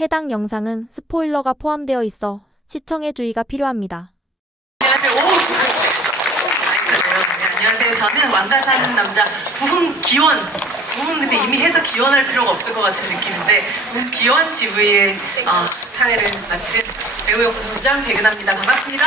해당 영상은 스포일러가 포함되어 있어 시청에 주의가 필요합니다. 안녕하세요. 저는 왕가 사는 남자 부흥 기원. 부흥 근데 이미 해서 기원할 필요가 없을 것 같은 느낌인데 부흥 기원 GV의 사회를 맡은 배우 연구소장 백은하입니다. 반갑습니다.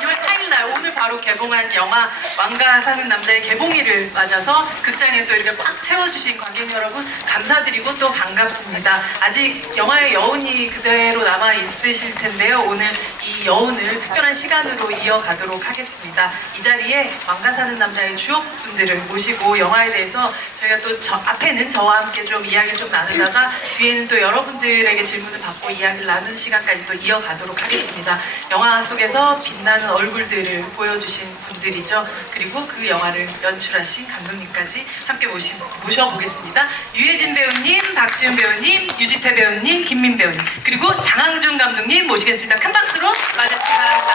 2월 8일날 오늘 바로 개봉한 영화 왕가 사는 남자의 개봉일을 맞아서 극장에 또 이렇게 꽉 채워주신 관객 여러분 감사드리고 또 반갑습니다. 아직 영화의 여운이 그대로 남아 있으실 텐데요. 오늘 이 여운을 특별한 시간으로 이어가도록 하겠습니다. 이 자리에 왕가 사는 남자의 주역분들을 모시고 영화에 대해서 저희가 또 앞에는 저와 함께 좀 이야기를 좀 나누다가 뒤에는 또 여러분들에게 질문을 받고 이야기를 나누는 시간까지 또 이어가도록 하겠습니다. 영화 속에서 빛나는 얼굴들을 보여주신 분들이죠. 그리고 그 영화를 연출하신 감독님까지 함께 모셔보겠습니다. 유해진 배우님, 박지훈 배우님, 유지태 배우님, 김민 배우님, 그리고 장항준 감독님 모시겠습니다. 큰 박수로 맞아주시기 바랍니다.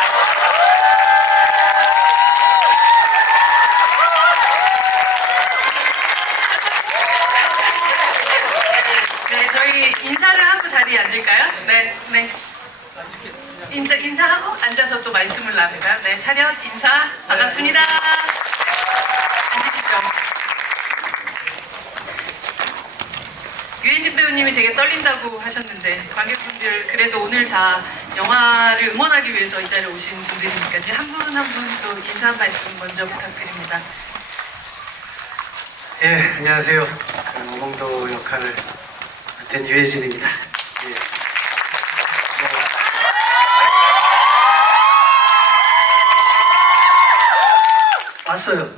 네, 저희 인사를 하고 자리에 앉을까요? 네. 인사하고 앉아서 또 말씀을 나누다. 네, 차렷 인사 반갑습니다. 앉으시죠. 유해진 배우님이 되게 떨린다고 하셨는데 관객분들 그래도 오늘 다 영화를 응원하기 위해서 이 자리에 오신 분들이니까요. 한 분 한 분 또 인사 한 말씀 먼저 부탁드립니다. 예, 안녕하세요. 오봉도 역할을 맡은 유해진입니다. 예. 왔어요.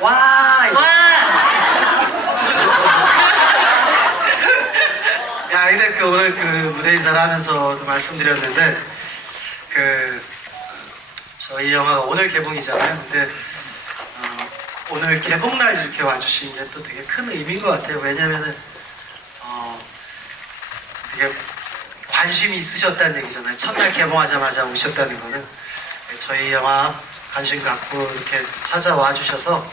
와! 야, 근데 오늘 무대 인사를 하면서 말씀드렸는데 저희 영화가 오늘 개봉이잖아요. 근데 오늘 개봉날 이렇게 와주신 게 또 되게 큰 의미인 것 같아요. 왜냐면은 되게 관심이 있으셨다는 얘기잖아요. 첫날 개봉하자마자 오셨다는 거는 저희 영화 관심 갖고 이렇게 찾아와 주셔서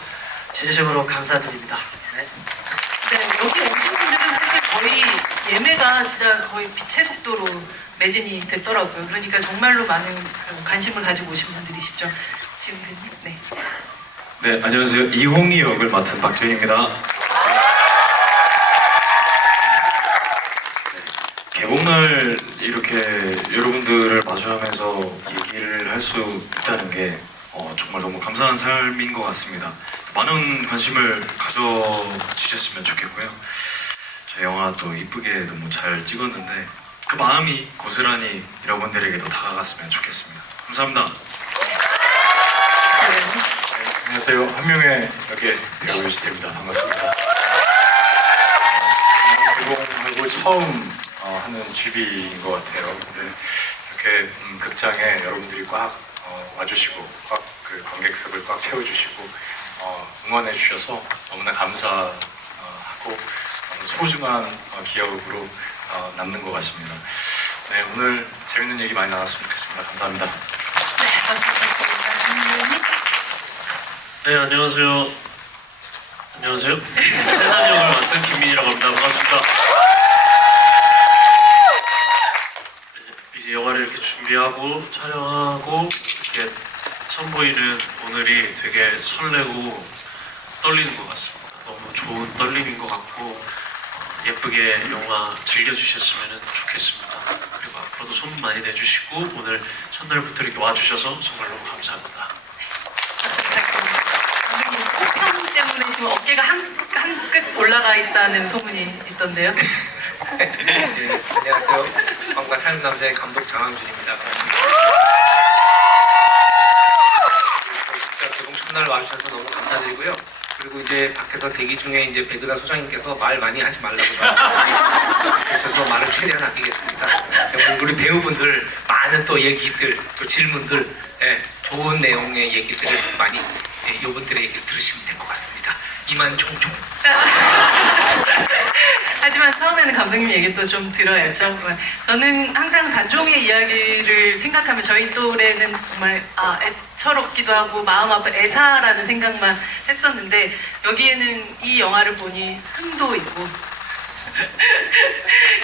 진심으로 감사드립니다. 네, 여기 오신 분들은 사실 거의 예매가 진짜 거의 빛의 속도로 매진이 됐더라고요. 그러니까 정말로 많은 관심을 가지고 오신 분들이시죠. 지금 네. 네, 안녕하세요. 이홍이 역을 맡은 박재희입니다. 개봉날 이렇게 여러분들을 마주하면서 얘기를 할 수 있다는 게 정말 너무 감사한 삶인 것 같습니다. 많은 관심을 가져주셨으면 좋겠고요. 저 영화 또 이쁘게 너무 잘 찍었는데 그 마음이 고스란히 여러분들에게도 다가갔으면 좋겠습니다. 감사합니다. 안녕하세요. 한명의 역의 배우 유지태입니다. 반갑습니다. 개봉하고 처음 하는 GV인 것 같아요. 근데 이렇게 극장에 여러분들이 꽉 와주시고 꽉 그 관객석을 꽉 채워주시고 응원해 주셔서 너무나 감사하고 소중한 기억으로 남는 것 같습니다. 네, 오늘 재밌는 얘기 많이 나눴으면 좋겠습니다. 감사합니다. 네, 안녕하세요. 태산 역을 맡은 김민이라고 합니다. 반갑습니다. 이제 영화를 이렇게 준비하고 촬영하고 이렇게 선보이는 오늘이 되게 설레고 떨리는 것 같습니다. 너무 좋은 떨림인 것 같고 예쁘게 영화 즐겨주셨으면 좋겠습니다. 그리고 앞으로도 소문 많이 내주시고 오늘 첫날부터 이렇게 와주셔서 정말 너무 감사합니다. 감독님 폭탄 때문에 지금 어깨가 한 끝 올라가 있다는 소문이 있던데요. 네, 안녕하세요. 왕가 사는 남자의 감독 장항준입니다. 반갑습니다. 진짜 개봉 첫날 와주셔서 너무 감사드리고요. 그리고 이제 밖에서 대기 중에 이제 백은하 소장님께서 말 많이 하지 말라고 그래서 말을 최대한 아끼겠습니다. 우리 배우분들 많은 또 얘기들, 또 질문들, 좋은 내용의 얘기들을 많이 이분들의 얘기를 들으시면 될 것 같습니다. 이만 총총. 하지만 처음에는 감독님 얘기도 좀 들어야죠. 저는 항상 단종의 이야기를 생각하면 저희 또래는 정말 애처롭기도 하고 마음 아픈 애사라는 생각만 했었는데 여기에는 이 영화를 보니 흥도 있고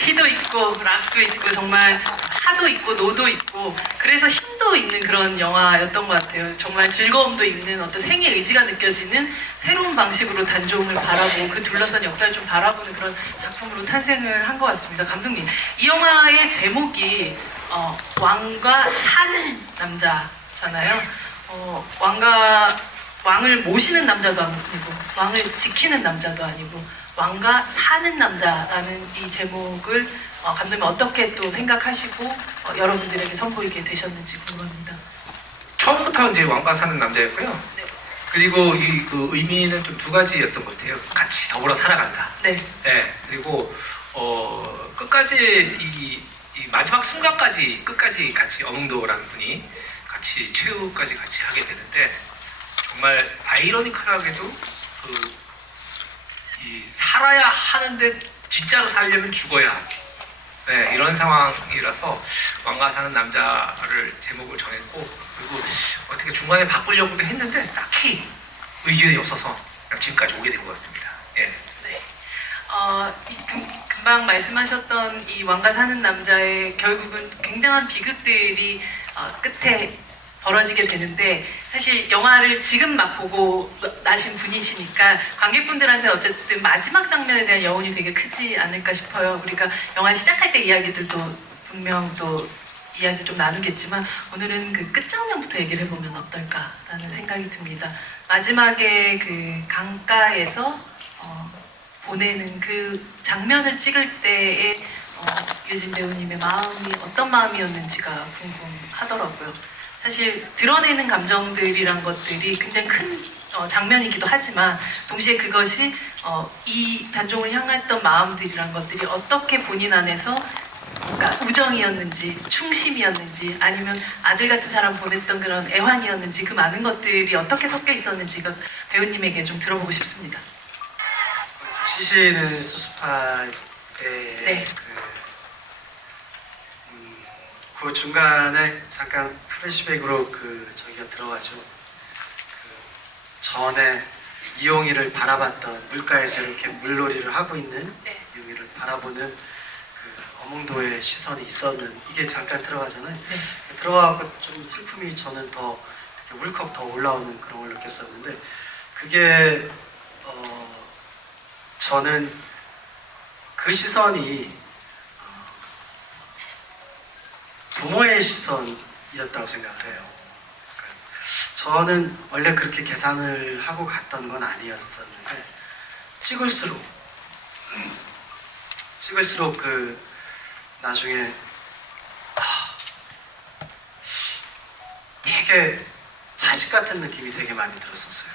희도 있고 락도 있고 정말 하도 있고 노도 있고 그래서 힘도 있는 그런 영화였던 것 같아요. 정말 즐거움도 있는 어떤 생의 의지가 느껴지는 새로운 방식으로 단종을 바라보고 그 둘러싼 역사를 좀 바라보는 그런 작품으로 탄생을 한 것 같습니다. 감독님, 이 영화의 제목이 왕과 사는 남자잖아요. 왕을 모시는 남자도 아니고 왕을 지키는 남자도 아니고 왕과 사는 남자라는 이 제목을 감독님 어떻게 또 생각하시고 여러분들에게 선보이게 되셨는지 궁금합니다. 처음부터 이제 왕과 사는 남자였고요. 네. 그리고 그 의미는 좀 두 가지였던 것 같아요. 같이 더불어 살아간다. 네. 네. 그리고 끝까지 이 마지막 순간까지 끝까지 같이 어몽도라는 분이 같이 최후까지 같이 하게 되는데 정말 아이러니컬하게도 이 살아야 하는데 진짜로 살려면 죽어야 네, 이런 상황이라서 왕과 사는 남자를 제목을 정했고 그리고 어떻게 중간에 바꾸려고도 했는데 딱히 의견이 없어서 그냥 지금까지 오게 된 것 같습니다. 예. 네. 금방 말씀하셨던 이 왕과 사는 남자의 결국은 굉장한 비극들이 끝에 벌어지게 되는데 사실 영화를 지금 막 보고 나신 분이시니까 관객분들한테 어쨌든 마지막 장면에 대한 여운이 되게 크지 않을까 싶어요. 우리가 영화 시작할 때 이야기들도 분명 또 이야기 좀 나누겠지만 오늘은 그 끝장면부터 얘기를 해보면 어떨까라는 생각이 듭니다. 마지막에 그 강가에서 보내는 그 장면을 찍을 때의 유진 배우님의 마음이 어떤 마음이었는지가 궁금하더라고요. 사실 드러내는 감정들이란 것들이 굉장히 큰 장면이기도 하지만 동시에 그것이 이 단종을 향했던 마음들이란 것들이 어떻게 본인 안에서 그러니까 우정이었는지 충심이었는지 아니면 아들 같은 사람 보냈던 그런 애환이었는지 그 많은 것들이 어떻게 섞여 있었는지가 배우님에게 좀 들어보고 싶습니다. 시신을 수습할 때 네. 그 중간에 잠깐 플래시백으로 저기가 들어가죠. 전에 이용희를 바라봤던 물가에서 이렇게 물놀이를 하고 있는 네. 이용희를 바라보는 어몽도의 시선이 있었는 이게 잠깐 들어가잖아요. 네. 들어가고 좀 슬픔이 저는 더 이렇게 울컥 더 올라오는 그런 걸 느꼈었는데 그게 저는 그 시선이 부모의 시선이었다고 생각을 해요. 저는 원래 그렇게 계산을 하고 갔던 건 아니었었는데 찍을수록 나중에 되게 자식 같은 느낌이 되게 많이 들었었어요.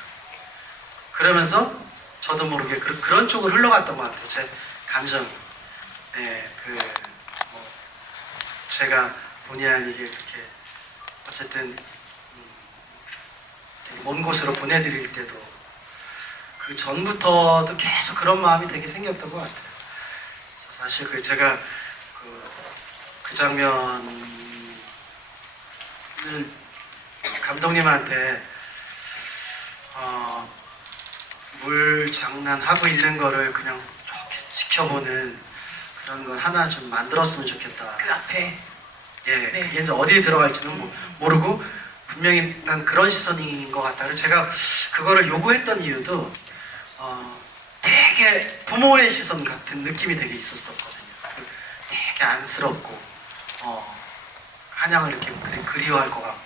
그러면서 저도 모르게 그런 쪽으로 흘러갔던 것 같아요. 제 감정이. 네, 제가 본의 아니게 그렇게 어쨌든 되게 먼 곳으로 보내드릴 때도 그 전부터도 계속 그런 마음이 되게 생겼던 것 같아요. 그래서 사실 제가 그 장면을 감독님한테 물 장난하고 있는 거를 그냥 이렇게 지켜보는 그런 걸 하나 좀 만들었으면 좋겠다. 그 앞에 예, 네. 그게 이제 어디에 들어갈지는 모르고 분명히 난 그런 시선인 것 같다. 그래서 제가 그거를 요구했던 이유도 되게 부모의 시선 같은 느낌이 되게 있었었거든요. 되게 안쓰럽고 한양을 이렇게 그리워할 것 같고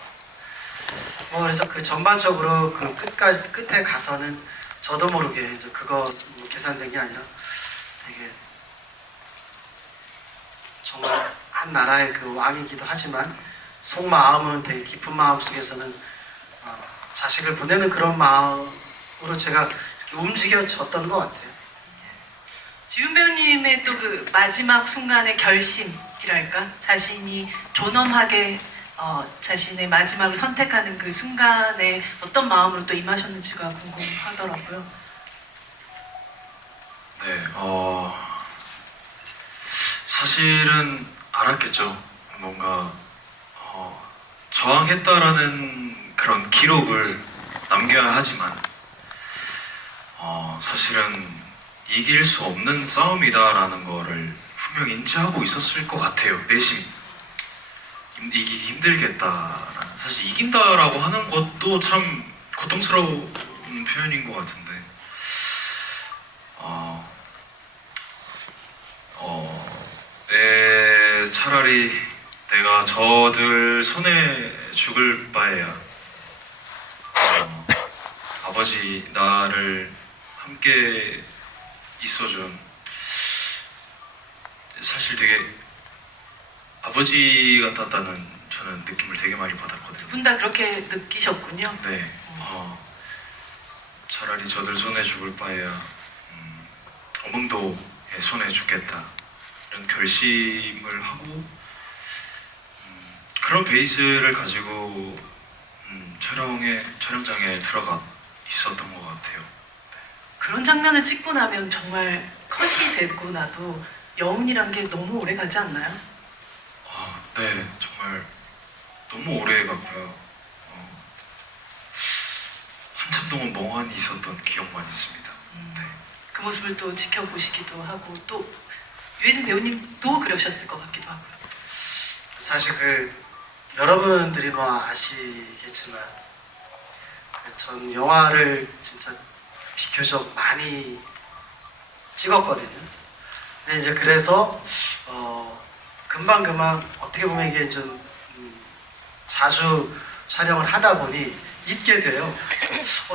그래서 그 전반적으로 그 끝에 가서는 저도 모르게 이제 그거 계산된 게 아니라 되게 정말 한 나라의 그 왕이기도 하지만 속마음은 되게 깊은 마음 속에서는 자식을 보내는 그런 마음으로 제가 이렇게 움직여졌던 것 같아요. 지훈 배우님의 또 그 마지막 순간의 결심이랄까 자신이 존엄하게 자신의 마지막을 선택하는 그 순간에 어떤 마음으로 또 임하셨는지가 궁금하더라고요. 네, 사실은 알았겠죠. 뭔가 저항했다라는 그런 기록을 남겨야 하지만 사실은 이길 수 없는 싸움이다라는 거를 분명히 인지하고 있었을 것 같아요. 내심 이기기 힘들겠다라는, 사실 이긴다라고 하는 것도 참 고통스러운 표현인 것 같은데 차라리 내가 저들 손에 죽을 바에야 아버지 나를 함께 있어준, 사실 되게 아버지 같았다는 저는 느낌을 되게 많이 받았거든요. 두 분 다 그렇게 느끼셨군요. 네, 차라리 저들 손에 죽을 바에야 어몽도의 손에 죽겠다 이런 결심을 하고 그런 베이스를 가지고 촬영장에 들어가 있었던 것 같아요. 그런 장면을 찍고 나면 정말 컷이 되고 나도 여운이란 게 너무 오래 가지 않나요? 네, 정말 너무 오래 갔고요. 한참 동안 멍하니 있었던 기억만 있습니다. 네. 그 모습을 또 지켜보시기도 하고 또 유해진 배우님도 그러셨을 것 같기도 하고요. 사실 여러분들이 뭐 아시겠지만 전 영화를 진짜 비교적 많이 찍었거든요. 근데 이제 그래서 금방 어떻게 보면 이게 좀 자주 촬영을 하다 보니 잊게 돼요.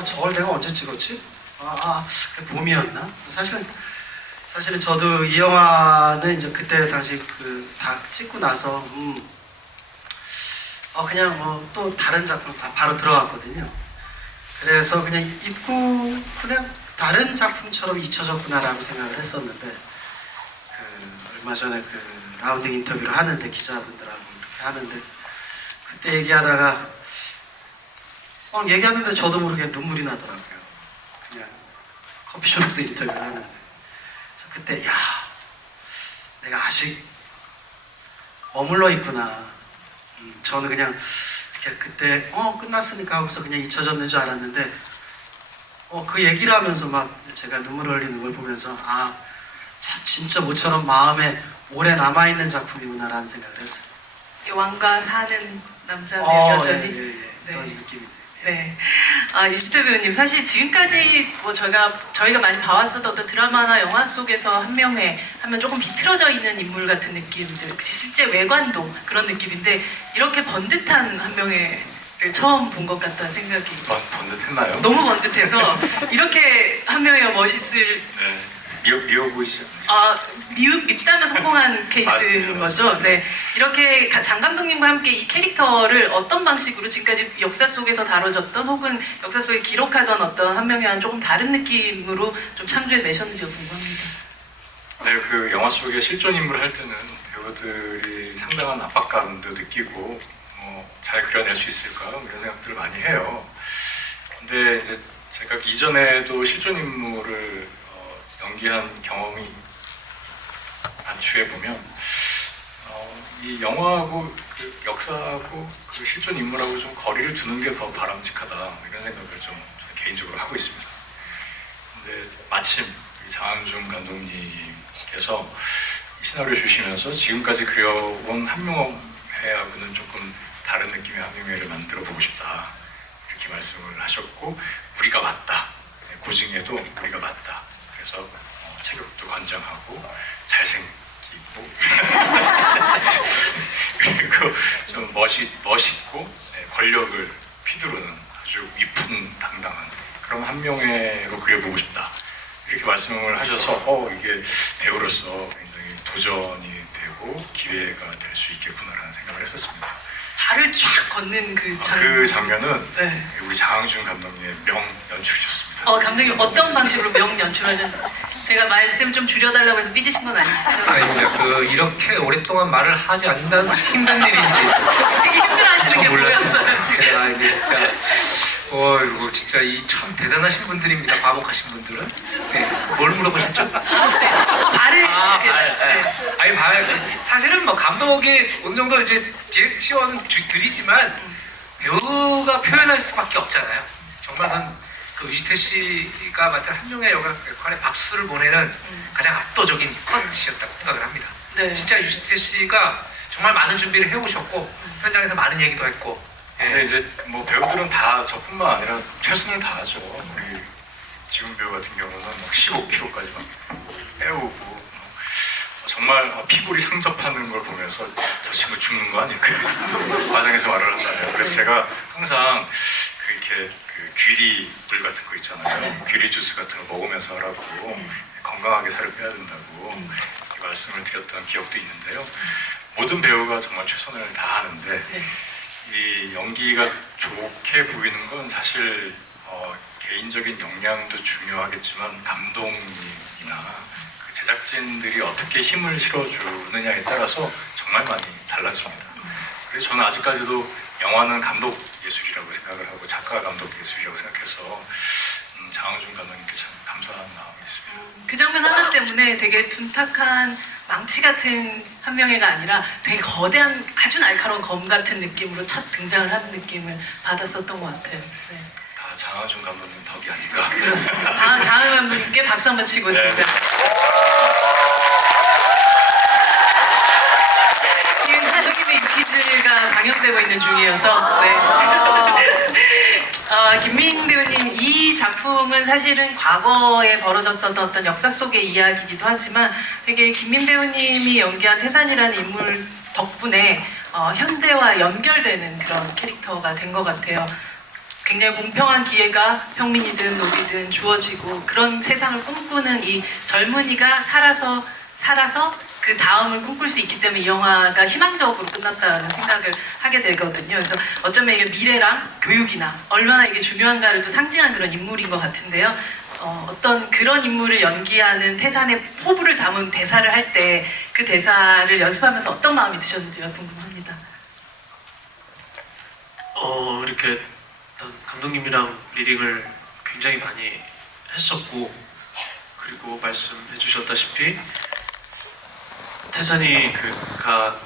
저걸 내가 언제 찍었지? 그 봄이었나? 사실은 저도 이 영화는 이제 그때 당시 다 찍고 나서 그냥 뭐 또 다른 작품 바로 들어갔거든요. 그래서 그냥 잊고 그냥 다른 작품처럼 잊혀졌구나라고 생각을 했었는데 얼마 전에 라운딩 인터뷰를 하는데 기자분들하고 이렇게 하는데 그때 얘기하다가 얘기하는데 저도 모르게 눈물이 나더라고요. 그냥 커피숍에서 인터뷰를 하는데 그래서 그때 내가 아직 머물러 있구나. 저는 그냥 이렇게 그때 끝났으니까 하고서 그냥 잊혀졌는 줄 알았는데 그 얘기를 하면서 막 제가 눈물을 흘리는 걸 보면서 참 진짜 모처럼 마음에 오래 남아있는 작품이구나라는 생각을 했어요. 왕과 사는 남자는 여전히 예. 그런 느낌이. 네. 이수태 배우님, 사실 지금까지 뭐 저희가 많이 봐왔었던 어떤 드라마나 영화 속에서 한 명의 하면 조금 비틀어져 있는 인물 같은 느낌들, 실제 외관도 그런 느낌인데 이렇게 번듯한 한 명의를 처음 본 것 같다는 생각이. 번듯했나요? 너무 번듯해서 이렇게 한 명이가 멋있을. 네. 미워 보이시죠? 밉다면 성공한 케이스인 거죠. 맞습니다. 네, 이렇게 장 감독님과 함께 이 캐릭터를 어떤 방식으로 지금까지 역사 속에서 다뤄졌던 혹은 역사 속에 기록하던 어떤 한 명의 조금 다른 느낌으로 좀 창조해내셨는지 궁금합니다. 네, 영화 속에 실존 인물을 할 때는 배우들이 상당한 압박감도 느끼고 잘 그려낼 수 있을까 이런 생각들을 많이 해요. 근데 이제 제가 이전에도 실존 인물을 연기한 경험이 반추해 보면 이 영화하고 역사하고 실존 인물하고 좀 거리를 두는 게 더 바람직하다 이런 생각을 좀 개인적으로 하고 있습니다. 근데 마침 장항준 감독님께서 이 시나리오 주시면서 지금까지 그려온 한명회하고는 조금 다른 느낌의 한명회를 만들어 보고 싶다 이렇게 말씀을 하셨고 우리가 맞다, 고증에도 우리가 맞다. 그래서 체격도 관장하고 잘생기고 그리고 좀 멋있고 권력을 휘두르는 아주 위풍당당한 그런 한명회로 그려보고 싶다 이렇게 말씀을 하셔서 이게 배우로서 굉장히 도전이 되고 기회가 될 수 있겠구나라는 생각을 했었습니다. 발을 쫙 걷는 그 장면은 네. 우리 장항준 감독님의 명 연출이셨습니다. 감독님 어떤 방식으로 명 연출하셨는지 제가 말씀 좀 줄여달라고 해서 삐지신 건 아니시죠? 아닙니다. 이렇게 오랫동안 말을 하지 않는다는 것이 힘든 일인지 되게 힘들어하시는 게 몰랐어요. 보였어요 지금. 제가 이게 진짜 이거 진짜 참 대단하신 분들입니다. 과묵하신 분들은. 네. 뭘 물어보셨죠? 발을 아니 사실은 뭐 감독이 어느 정도 이제 디렉션은 드리지만 배우가 표현할 수밖에 없잖아요. 정말 그 유지태 씨가 맡은 한용의 역할에 박수를 보내는 가장 압도적인 컷이었다고 생각을 합니다. 네. 진짜 유지태 씨가 정말 많은 준비를 해오셨고 현장에서 많은 얘기도 했고. 근데 이제 뭐 배우들은 다 저뿐만 아니라 최선을 다하죠. 우리 지훈 배우 같은 경우는 막 15kg까지 막 빼오고 정말 피골이 상접하는 걸 보면서 저 친구 죽는 거 아닐까 과정에서 말을 한다네요. 그래서 제가 항상 이렇게 그 귀리 물 같은 거 있잖아요. 귀리 주스 같은 거 먹으면서 하라고 건강하게 살을 빼야 된다고 이렇게 말씀을 드렸던 기억도 있는데요. 모든 배우가 정말 최선을 다하는데 이 연기가 좋게 보이는 건 사실 개인적인 역량도 중요하겠지만 감독님이나 그 제작진들이 어떻게 힘을 실어주느냐에 따라서 정말 많이 달라집니다. 그래서 저는 아직까지도 영화는 감독 예술이라고 생각을 하고 작가 감독 예술이라고 생각해서 장항준 감독님께 참 감사한 마음이 있습니다. 그 장면 하나 때문에 되게 둔탁한 망치 같은 한 명애가 아니라 되게 거대한 아주 날카로운 검 같은 느낌으로 첫 등장을 하는 느낌을 받았었던 것 같아요. 네. 다 장항준 감독님 덕이 아닌가. 그렇습니다. 장항 감독님께 박수 한번 치고 싶고요. 지금 감독님의 인기즈가 방영되고 있는 중이어서 김민 배우님 이 작품은 사실은 과거에 벌어졌었던 어떤 역사 속의 이야기이기도 하지만 되게 김민 배우님이 연기한 태산이라는 인물 덕분에 현대와 연결되는 그런 캐릭터가 된 것 같아요. 굉장히 공평한 기회가 평민이든 노비든 주어지고 그런 세상을 꿈꾸는 이 젊은이가 살아서 그 다음을 꿈꿀 수 있기 때문에 이 영화가 희망적으로 끝났다는 생각을 하게 되거든요. 그래서 어쩌면 이게 미래랑 교육이나 얼마나 이게 중요한가를 또 상징한 그런 인물인 것 같은데요. 어떤 그런 인물을 연기하는 태산의 포부를 담은 대사를 할 때 그 대사를 연습하면서 어떤 마음이 드셨는지가 궁금합니다. 이렇게 일단 감독님이랑 리딩을 굉장히 많이 했었고 그리고 말씀해 주셨다시피 태산이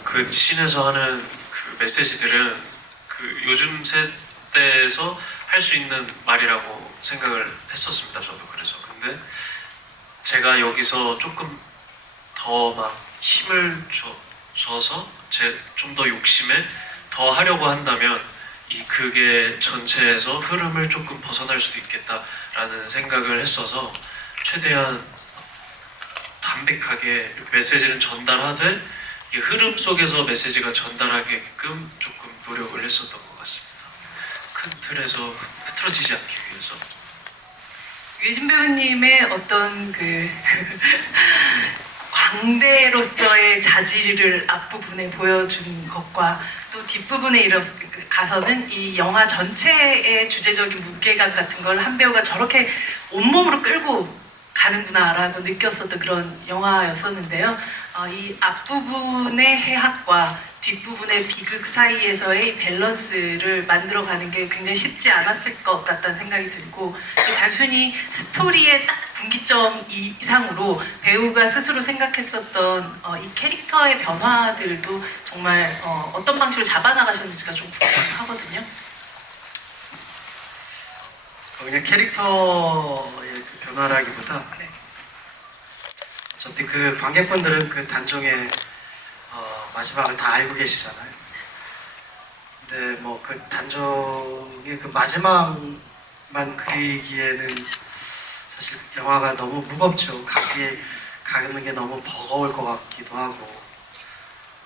그 씬에서 하는 그 메시지들은 그 요즘 세대에서 할 수 있는 말이라고 생각을 했었습니다. 저도 그래서 근데 제가 여기서 조금 더 막 힘을 줘서 좀 더 욕심에 더 하려고 한다면 이 그게 전체에서 흐름을 조금 벗어날 수도 있겠다라는 생각을 했어서 최대한 담백하게 메시지를 전달하되 이게 흐름 속에서 메시지가 전달하게끔 조금 노력을 했었던 것 같습니다. 큰 틀에서 흐트러지지 않기 위해서. 유해진 배우님의 어떤 그 광대로서의 자질을 앞부분에 보여준 것과 또 뒷부분에 가서는 이 영화 전체의 주제적인 무게감 같은 걸 한 배우가 저렇게 온몸으로 끌고 가는구나라고 느꼈었던 그런 영화였었는데요. 이 앞부분의 해학과 뒷부분의 비극 사이에서의 밸런스를 만들어가는 게 굉장히 쉽지 않았을 것 같다는 생각이 들고 단순히 스토리의 딱 분기점 이상으로 배우가 스스로 생각했었던 이 캐릭터의 변화들도 정말 어떤 방식으로 잡아나가셨는지가 좀 궁금하거든요. 그냥 캐릭터의 그 변화라기보다 네. 어차피 그 관객분들은 그 단종의 마지막을 다 알고 계시잖아요. 근데 뭐 그 단종의 그 마지막만 그리기에는 사실 영화가 너무 무겁죠. 가는 게 너무 버거울 것 같기도 하고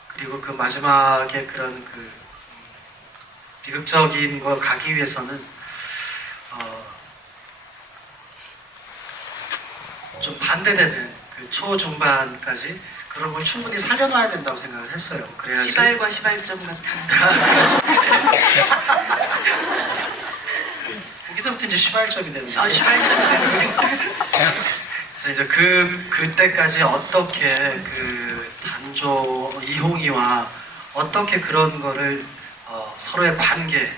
그리고 그 마지막에 그런 그 비극적인 걸 가기 위해서는 좀 반대되는 그 초중반까지 그런 걸 충분히 살려놔야 된다고 생각을 했어요. 그래야지. 시발과 시발점 같은. 여기서부터 이제 시발점이 되는 거예요. 시발점. 그래서 이제 그때까지 어떻게 그 단조 이홍이와 어떻게 그런 거를 서로의 관계에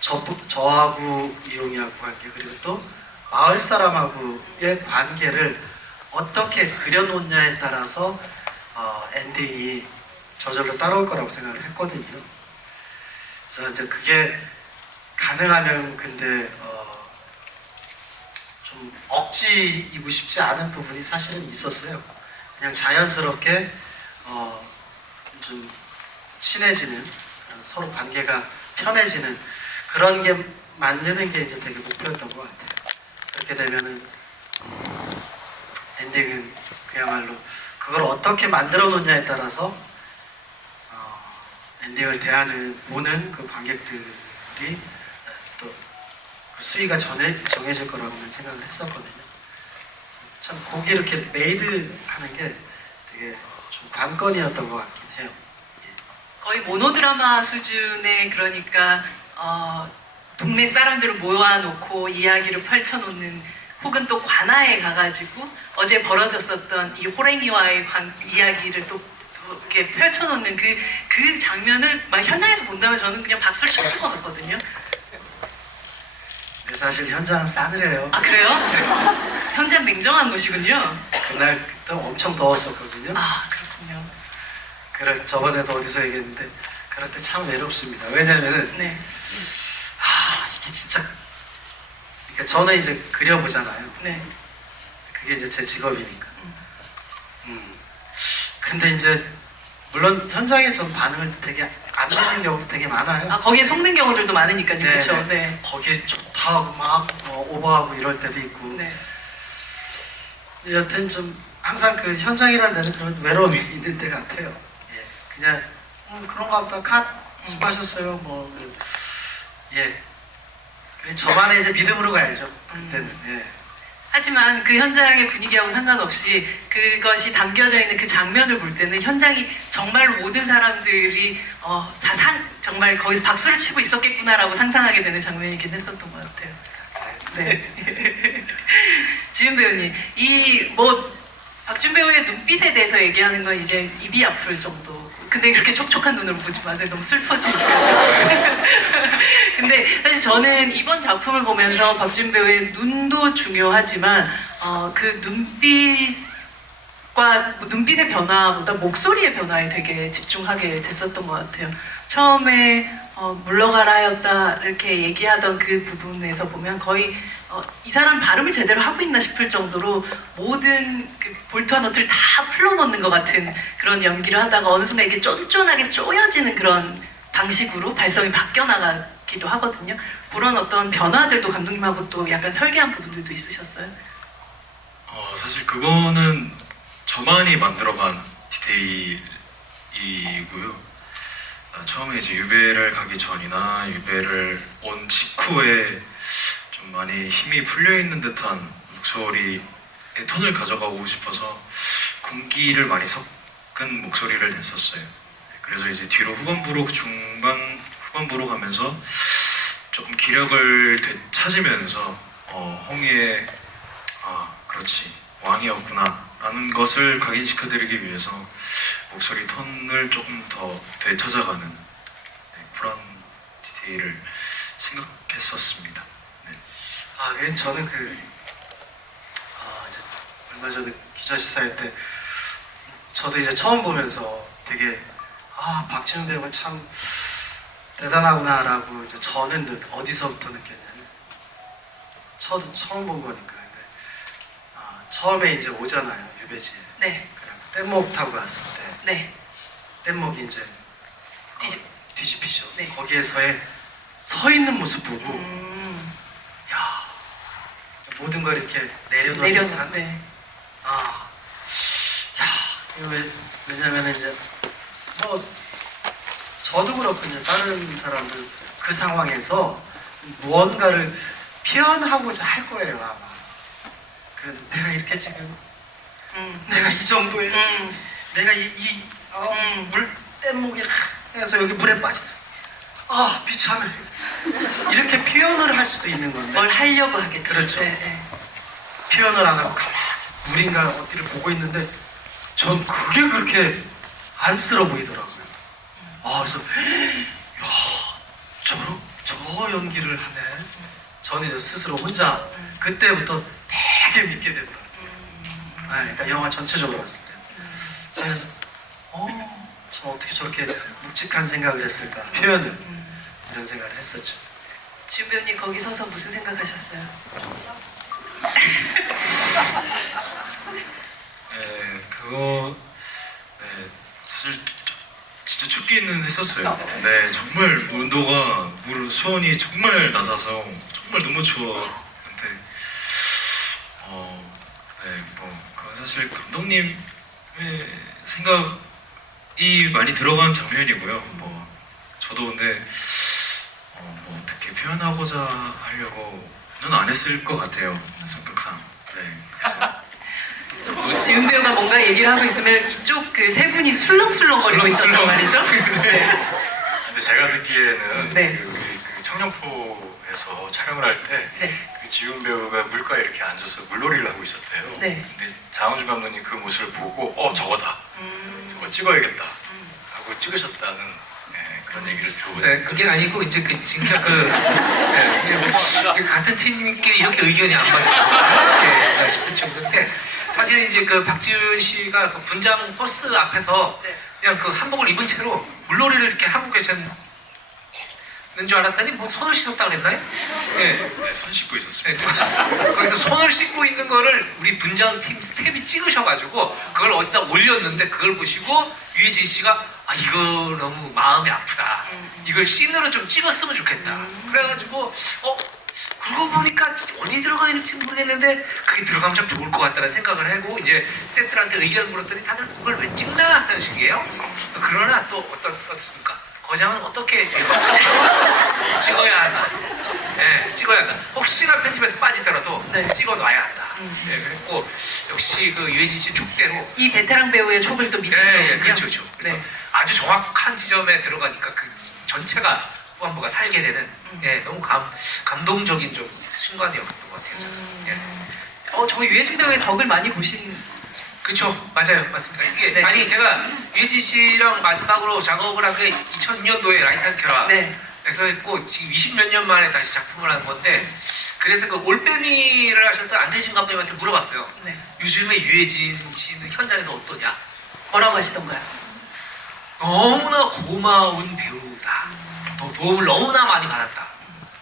저하고 이홍이하고 관계 그리고 또 마을 사람하고의 관계를 어떻게 그려놓냐에 따라서 엔딩이 저절로 따라올 거라고 생각을 했거든요. 그래서 이제 그게 가능하면 근데 좀 억지이고 싶지 않은 부분이 사실은 있었어요. 그냥 자연스럽게 좀 친해지는 그런 서로 관계가 편해지는 그런 게 만드는 게 이제 되게 목표였던 것 같아요. 그렇게 되면은 엔딩은 그야말로 그걸 어떻게 만들어 놓냐에 따라서 엔딩을 보는 그 관객들이 또 그 수위가 정해질 거라고는 생각을 했었거든요. 참 곡이 이렇게 메이드 하는 게 되게 좀 관건이었던 것 같긴 해요. 거의 모노드라마 수준의 그러니까 동네 사람들을 모아놓고 이야기를 펼쳐놓는 혹은 또 관아에 가가지고 어제 벌어졌었던 이 호랭이와의 이야기를 또 이렇게 펼쳐놓는 그 장면을 막 현장에서 본다면 저는 그냥 박수를 쳤을 것 같거든요. 근데 사실 현장은 싸늘해요. 아 그래요? 현장 냉정한 곳이군요. 그날 그때 엄청 더웠었거든요. 아 그렇군요. 그래 저번에도 어디서 얘기했는데 그럴 때 참 외롭습니다. 왜냐면은 네. 이게 진짜 그러니까 저는 이제 그려보잖아요. 네. 그게 이제 제 직업이니까. 근데 이제 물론 현장에 전 반응을 되게 안 되는 경우도 되게 많아요. 아 거기에 속는 경우들도 많으니까요. 네, 그렇죠. 네. 네. 거기에 좋다 하고 막 오버하고 이럴 때도 있고. 네. 여튼 좀 항상 그 현장이라는 데는 그런 외로움이 있는 데 같아요. 예, 그냥 그런가 보다 컷 수고하셨어요. 예. 그래, 저만의 이제 믿음으로 가야죠. 그때는. 예. 하지만 그 현장의 분위기하고 상관없이 그것이 담겨져 있는 그 장면을 볼 때는 현장이 정말 모든 사람들이 정말 거기서 박수를 치고 있었겠구나라고 상상하게 되는 장면이긴 했었던 것 같아요. 네. 지훈 배우님, 박지훈 배우의 눈빛에 대해서 얘기하는 건 이제 입이 아플 정도. 근데 그렇게 촉촉한 눈으로 보지 마세요. 너무 슬퍼지니까. 근데 사실 저는 이번 작품을 보면서 박지훈 배우의 눈도 중요하지만 그 눈빛의 변화보다 목소리의 변화에 되게 집중하게 됐었던 것 같아요. 처음에 물러가라 하였다 이렇게 얘기하던 그 부분에서 보면 거의 이 사람 발음을 제대로 하고 있나 싶을 정도로 모든 그 볼트와 너트를 다 풀어놓는 것 같은 그런 연기를 하다가 어느 순간 이게 쫀쫀하게 쪼여지는 그런 방식으로 발성이 바뀌어 나가기도 하거든요. 그런 어떤 변화들도 감독님하고 또 약간 설계한 부분들도 있으셨어요? 사실 그거는 저만이 만들어간 디테일이고요. 처음에 이제 유배를 가기 전이나 유배를 온 직후에 좀 많이 힘이 풀려 있는 듯한 목소리의 톤을 가져가고 싶어서 공기를 많이 섞은 목소리를 냈었어요. 그래서 이제 뒤로 후반부로 후반부로 가면서 조금 기력을 되찾으면서 홍이의 그렇지 왕이었구나 라는 것을 각인시켜드리기 위해서 목소리 톤을 조금 더 되찾아가는 그런 디테일을 생각했었습니다. 네. 그래 저는 이제 얼마 전에 기자시사회 때 저도 이제 처음 보면서 되게 박지훈 배우가 참 대단하구나라고 이제 저는 어디서부터 느꼈냐면 저도 처음 본 거니까. 근데 처음에 이제 오잖아요 유배지에. 네. 그냥 뗏목 타고 갔을 때. 네. 뗏목이 이제 뒤집히죠. 네. 거기에서의 서 있는 모습 보고 야 모든 걸 이렇게 내려놓는 듯한. 네. 이거 왜냐면 이제 저도 그렇고 이제 다른 사람들 그 상황에서 무언가를 표현하고자 할 거예요 아마. 내가 이렇게 지금 내가 이 정도의 내가 물 뗏목이 해서 여기 물에 빠진 비참해 이렇게 표현을 할 수도 있는 건데 뭘 하려고 하겠죠. 그렇죠. 네, 네. 표현을 안 하고 가만히 물인가 어디를 보고 있는데 전 그게 그렇게 안쓰러워 보이더라고요. 그래서 저 연기를 하네. 저는 이제 스스로 혼자 그때부터 되게 믿게 되더라고요. 그러니까 영화 전체적으로 봤을 때. 제가 참 어떻게 저렇게 묵직한 생각을 했을까, 표현을 이런 생각을 했었죠. 지훈 배우님 거기 서서 무슨 생각하셨어요? 그거 사실 진짜 춥기는 했었어요. 네, 정말 온도가 수온이 정말 낮아서 정말 너무 추웠는데 그건 사실 감독님의 생각이 많이 들어간 장면이고요. 저도 근데 어떻게 표현하고자 하려고는 안 했을 것 같아요. 성격상. 네, 그래서 지훈 배우가 뭔가 얘기를 하고 있으면 이쪽 그 세 분이 술렁술렁거리고 있었단 말이죠. 네. 근데 제가 듣기에는 네. 그 청룡포에서 촬영을 할 때 네. 그 지훈 배우가 물가에 이렇게 앉아서 물놀이를 하고 있었대요. 네. 근데 장원준 감독님 그 모습을 보고 저거다. 저거 찍어야겠다 하고 찍으셨다는 그런 얘기를 들어보니까 네, 그게 아니고 이제 진짜 이게 같은 팀끼리 이렇게 의견이 안 맞나 싶을 정도인데 사실 이제 그 박지윤 씨가 그 분장 버스 앞에서 네. 그냥 그 한복을 입은 채로 물놀이를 이렇게 하고 계셨는 줄 알았더니 뭐 손을 씻었다 그랬나요? 네. 손 씻고 있었습니다. 거기서 손을 씻고 있는 거를 우리 분장팀 스텝이 찍으셔가지고 그걸 어디다 올렸는데 그걸 보시고 유해진 씨가 이거 너무 마음이 아프다. 이걸 씬으로 좀 찍었으면 좋겠다. 그래가지고 그러고 보니까 어디 들어가 있는지 모르겠는데 그게 들어가면 참 좋을 것 같다는 생각을 하고 이제 스태프들한테 의견을 물었더니 다들 그걸 왜 찍나 하는 식이에요. 그러나 또 어떻습니까? 거장은 어떻게 찍어야 한다. 네, 찍어야 한다. 혹시나 편집에서 빠지더라도 네. 찍어놔야 한다. 네, 그리고 역시 그 유해진 씨 촉대로 이 베테랑 배우의 촉을 또 믿으시거든요. 그렇죠. 그래서 네. 아주 정확한 지점에 들어가니까 그 전체가 후반부가 살게 되는 너무 감동적인 좀 순간이었던 것 같아요. 저는. 저 유해진 배우의 덕을 많이 보신. 그렇죠, 맞아요, 맞습니다. 이게 네. 아니 제가 유해진 씨랑 마지막으로 작업을 한 게 2002년도에 라이트 켜라. 네. 그래서 했고 지금 20몇 년 만에 다시 작품을 한 건데 그래서 그 올빼미를 하셨던 안태진 감독님한테 물어봤어요. 네. 요즘에 유해진 씨는 현장에서 어떠냐? 뭐라고 하시던가요? 너무나 고마운 배우다. 도움을 너무나 많이 받았다.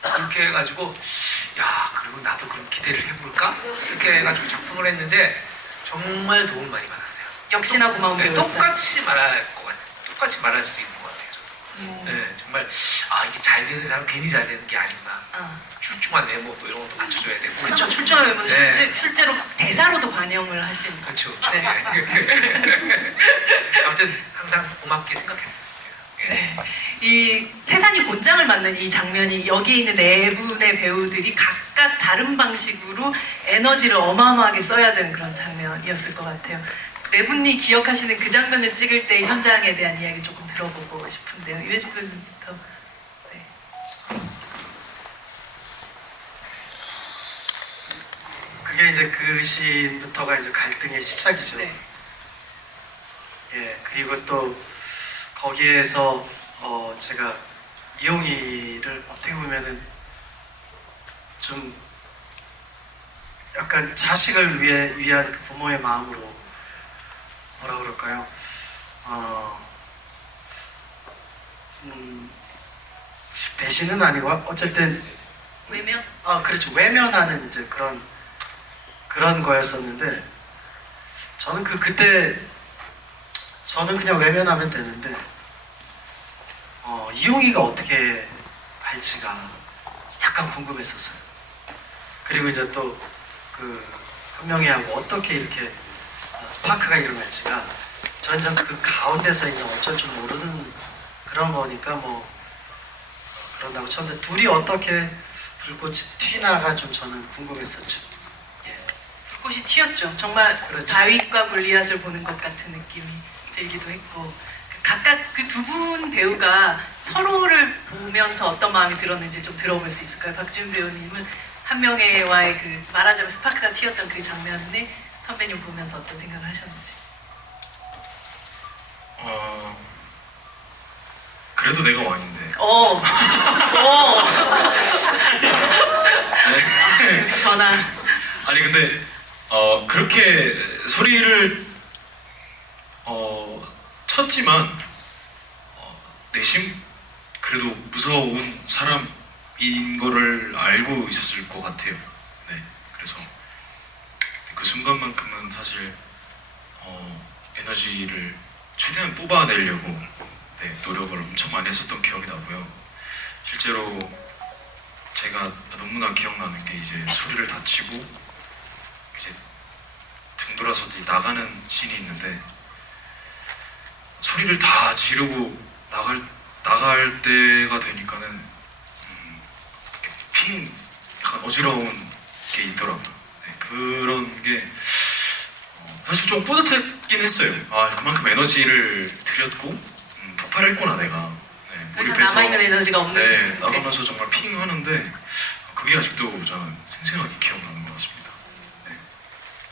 그렇게 해가지고 그리고 나도 그럼 기대를 해볼까? 이렇게 해가지고 작품을 했는데 정말 도움을 많이 받았어요. 역시나 고마운 네, 배우였다. 똑같이 똑같이 말할 수 있는 것 같아요. 저도. 네, 정말 이게 잘 되는 사람 괜히 잘 되는 게 아니구나. 출중한 외모 또 이런 것도 맞춰줘야 되고. 그렇죠. 출중하면 네. 실제로 대사로도 반영을 하신. 그렇죠. 네. 아무튼 항상 고맙게 생각했었어요. 네. 이 태산이 곤장을 맡는 이 장면이 여기 있는 네 분의 배우들이 각각 다른 방식으로 에너지를 어마어마하게 써야 되는 그런 장면이었을 것 같아요. 네 분이 기억하시는 그 장면을 찍을 때 현장에 대한 이야기 조금 들어보고 싶은데요. 유해진 배우님부터. 네. 그게 이제 그 시인부터가 이제 갈등의 시작이죠. 네. 그리고 또 거기에서 제가 이용희를 어떻게 보면은 좀 약간 자식을 위한 그 부모의 마음으로 뭐라 그럴까요? 배신은 아니고 어쨌든 외면? 그렇죠. 외면하는 이제 그런 거였었는데 저는 그때 저는 그냥 외면하면 되는데 이용이가 어떻게 할지가 약간 궁금했었어요. 그리고 이제 또 그 한명희하고 어떻게 이렇게 스파크가 일어날지가 저는 그 가운데서 이제 어쩔 줄 모르는 그런 거니까 뭐 그런다고 쳤는데 둘이 어떻게 불꽃이 튀나가 좀 저는 궁금했었죠. 불꽃이 튀었죠. 정말 그렇죠. 다윗과 골리앗을 보는 것 같은 느낌이 들기도 했고 각각 그 두 분 배우가 서로를 보면서 어떤 마음이 들었는지 좀 들어볼 수 있을까요? 박지훈 배우님은 한명희와의 그 말하자면 스파크가 튀었던 그 장면에 선배님 보면서 어떤 생각을 하셨는지. 그래도 내가 왕인데. 역시 전화. 아니 근데 그렇게 소리를 쳤지만 내심 그래도 무서운 사람인 거를 알고 있었을 것 같아요. 네, 그래서 그 순간만큼은 사실 에너지를 최대한 뽑아내려고 네, 노력을 엄청 많이 했었던 기억이 나고요. 실제로 제가 너무나 기억나는 게 이제 소리를 다 치고 이제 등 돌아서 이제 나가는 씬이 있는데 소리를 다 지르고 나갈 때가 되니까는 이렇게 핑 약간 어지러운 게 있더라고요. 네, 그런 게 사실 좀 뿌듯했긴 했어요. 아 그만큼 에너지를 들였고 폭발했구나 내가. 네, 더 이상 남아있는 에너지가 없는. 네, 나가면서 정말 핑 하는데 그게 아직도 저는 생생하게 기억나는 것 같습니다. 네.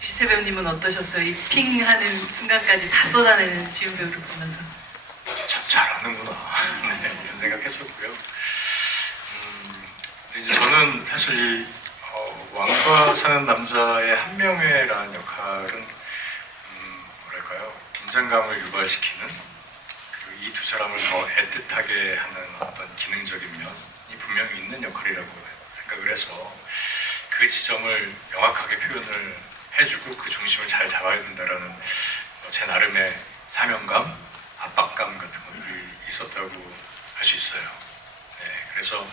유시태 배우님은 어떠셨어요? 이 핑 하는 순간까지 다 쏟아내는 지훈 배우를 보면서. 참 잘하는구나 네, 이런 생각했었고요. 근데 이제 저는 사실 이 왕과 사는 남자의 한명회라는 역할은 뭐랄까요, 긴장감을 유발시키는, 그리고 이 두 사람을 더 애틋하게 하는 어떤 기능적인 면이 분명히 있는 역할이라고 생각을 해서 그 지점을 명확하게 표현을 해주고 그 중심을 잘 잡아야 된다라는 제 나름의 사명감, 압박감 같은 것들이 있었다고 할 수 있어요. 네, 그래서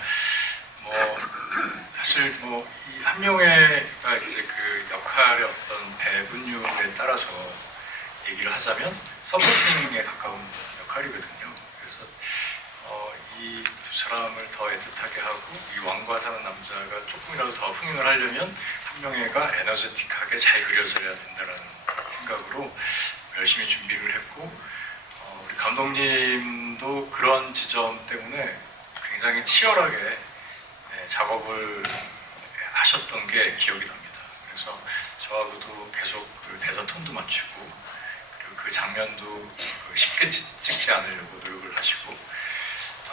사실 이 한명회가 이제 그 역할의 어떤 배분율에 따라서 얘기를 하자면 서포팅에 가까운 역할이거든요. 그래서 이 두 사람을 더 애틋하게 하고 이 왕과 사는 남자가 조금이라도 더 흥행을 하려면 한명회가 에너제틱하게 잘 그려져야 된다는 생각으로 열심히 준비를 했고, 우리 감독님도 그런 지점 때문에 굉장히 치열하게 작업을 하셨던 게 기억이 납니다. 그래서 저하고도 계속 그 대사 톤도 맞추고, 그리고 그 장면도 쉽게 찍지 않으려고 노력을 하시고,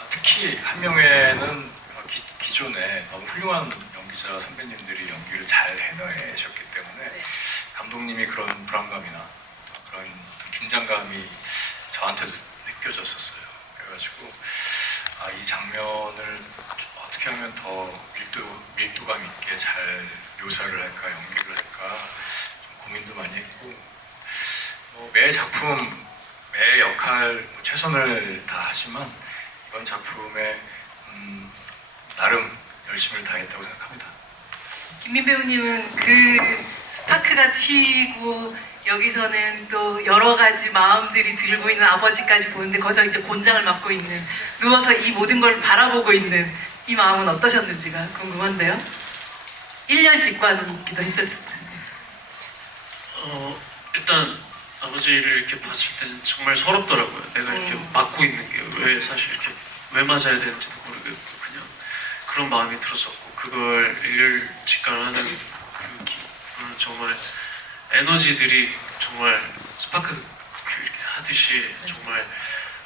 특히 한명회는 기존에 너무 훌륭한 연기자 선배님들이 연기를 잘 해내셨기 때문에 감독님이 그런 불안감이나 그런 어떤 긴장감이 저한테도 느껴졌었어요. 그래가지고 이 장면을 어떻게 하면 더 밀도감 있게 잘 묘사를 할까, 연기를 할까 좀 고민도 많이 했고, 매 작품, 매 역할 최선을 다하지만 이번 작품에 나름 열심을 다했다고 생각합니다. 김민 배우님은 그 스파크가 튀고 여기서는 또 여러 가지 마음들이 들고 있는 아버지까지 보는데 거기서 이제 곤장을 맡고 있는, 누워서 이 모든 걸 바라보고 있는 이 마음은 어떠셨는지가 궁금한데요. 1년 직관이기도 했을 텐데. 일단 아버지를 이렇게 봤을 때는 정말 서럽더라고요. 내가 이렇게 맡고 있는 게 왜 사실 이렇게 왜 맞아야 되는지도 모르겠고 그냥 그런 마음이 들었었고, 그걸 일일 직관하는 그 기분은 정말 에너지들이 정말 스파크 이렇게 하듯이 정말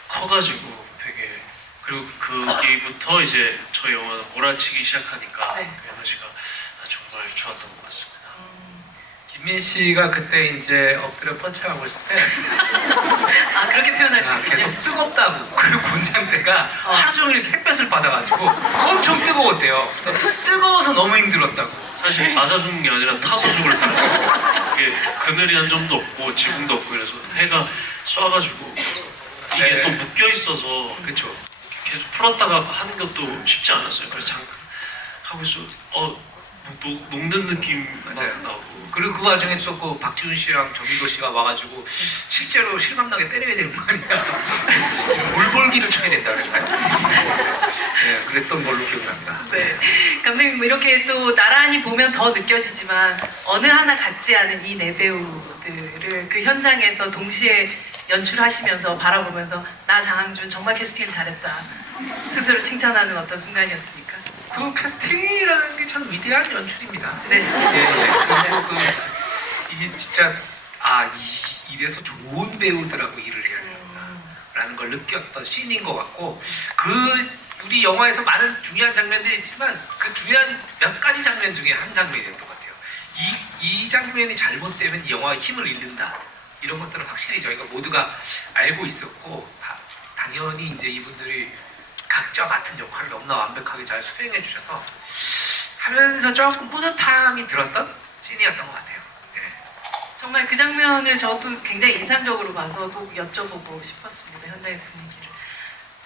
커가지고 되게, 그리고 그 뒤부터 이제 저희 영화는 몰아치기 시작하니까 네. 그 에너지가 정말 좋았던 것 같습니다. 김민 씨가 그때 이제 엎드려 펀치하고 있을 때 그렇게 표현할 수 있군요. 계속 뜨겁다고, 그 곤장대가 하루 종일 햇볕을 받아가지고 엄청 뜨거웠대요. 그래서 뜨거워서 너무 힘들었다고. 사실 맞아 죽는 게 아니라 타서 죽을 뻔했어요. 이게 그늘이 한 점도 없고 지붕도 없고 그래서 해가 쏴가지고 이게 네. 또 묶여 있어서 그렇죠. 계속 풀었다가 하는 것도 쉽지 않았어요. 그래서 잠깐 하고 있어 녹는 느낌 맞아요. 나고. 그리고 그 와중에 또 그 박지훈 씨랑 정민도 씨가 와가지고 실제로 실감나게 때려야 되는 거 아니야? 물볼기를 쳐야 된다 그랬나요? 네, 그랬던 걸로 기억납니다. 네. 감독님, 이렇게 또 나란히 보면 더 느껴지지만 어느 하나 같지 않은 이 네 배우들을 그 현장에서 동시에 연출하시면서 바라보면서 나 장항준 정말 캐스팅을 잘했다 스스로 칭찬하는 어떤 순간이었습니까? 그 캐스팅이라는 게 참 위대한 연출입니다. 네. 그리고 이게 진짜 이래서 좋은 배우들하고 일을 해야 되는구나라는 걸 느꼈던 씬인 것 같고, 우리 영화에서 많은 중요한 장면들이 있지만 그 중요한 몇 가지 장면 중에 한 장면인 것 같아요. 이 장면이 잘못되면 이 영화의 힘을 잃는다. 이런 것들은 확실히 저희가 모두가 알고 있었고 당연히 이제 이분들이 각자 맡은 역할을 너무나 완벽하게 잘 수행해 주셔서 하면서 조금 뿌듯함이 들었던 씬이었던 것 같아요. 네. 정말 그 장면을 저도 굉장히 인상적으로 봐서 꼭 여쭤보고 싶었습니다. 현장의 분위기를.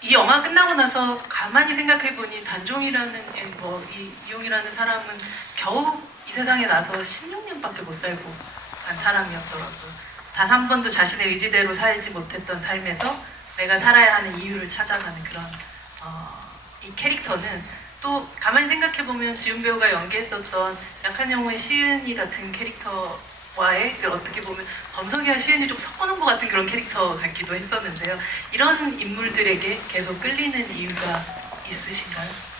이 영화 끝나고 나서 가만히 생각해보니 단종이라는 이용이라는 사람은 겨우 이 세상에 나서 16년밖에 못 살고 간 사람이었더라고요. 단 한 번도 자신의 의지대로 살지 못했던 삶에서 내가 살아야 하는 이유를 찾아가는 그런 이 캐릭터는 또 가만히 생각해보면 지훈 배우가 연기했었던 약한 영웅의 시은이 같은 캐릭터와의 어떻게 보면 범석이와 시은이 좀 섞어놓은 것 같은 그런 캐릭터 같기도 했었는데요. 이런 인물들에게 계속 끌리는 이유가 있으신가요?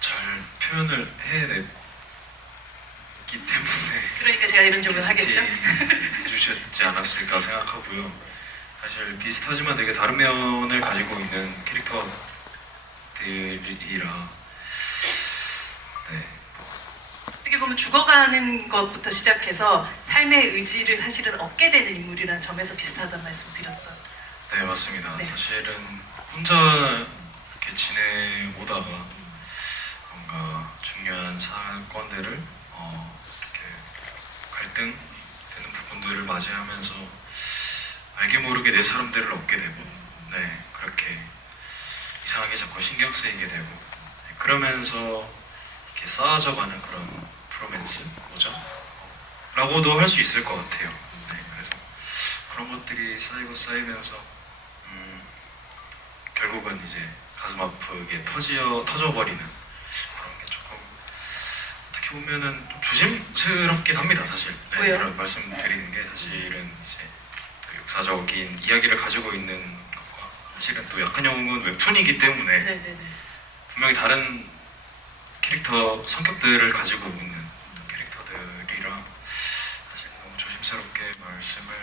잘 표현을 해냈기 때문에 그러니까 제가 이런 질문을 하겠죠? 해주셨지 않았을까 생각하고요. 사실 비슷하지만 되게 다른 면을 가지고 있는 캐릭터들이라 네. 어떻게 보면 죽어가는 것부터 시작해서 삶의 의지를 사실은 얻게 되는 인물이라는 점에서 비슷하다는 말씀 드렸던. 네 맞습니다. 네. 사실은 혼자 이렇게 지내보다가 뭔가 중요한 사건들을 이렇게 갈등되는 부분들을 맞이하면서 알게 모르게 내 사람들을 얻게 되고 네 그렇게 이상하게 자꾸 신경 쓰이게 되고 네, 그러면서 이렇게 쌓아져가는 그런 프로맨스 뭐죠? 라고도 할 수 있을 것 같아요. 네, 그래서 그런 것들이 쌓이면서 결국은 이제 가슴 아프게 터져버리는 그런 게 조금 어떻게 보면은 좀 조심스럽긴 합니다 사실. 네, 왜요? 그런 말씀드리는 게 사실은 이제 또 역사적인 이야기를 가지고 있는 것과 사실은 또 약한 영웅은 웹툰이기 때문에 네네네. 분명히 다른 캐릭터 성격들을 가지고 있는 어떤 캐릭터들이라 사실 너무 조심스럽게 말씀을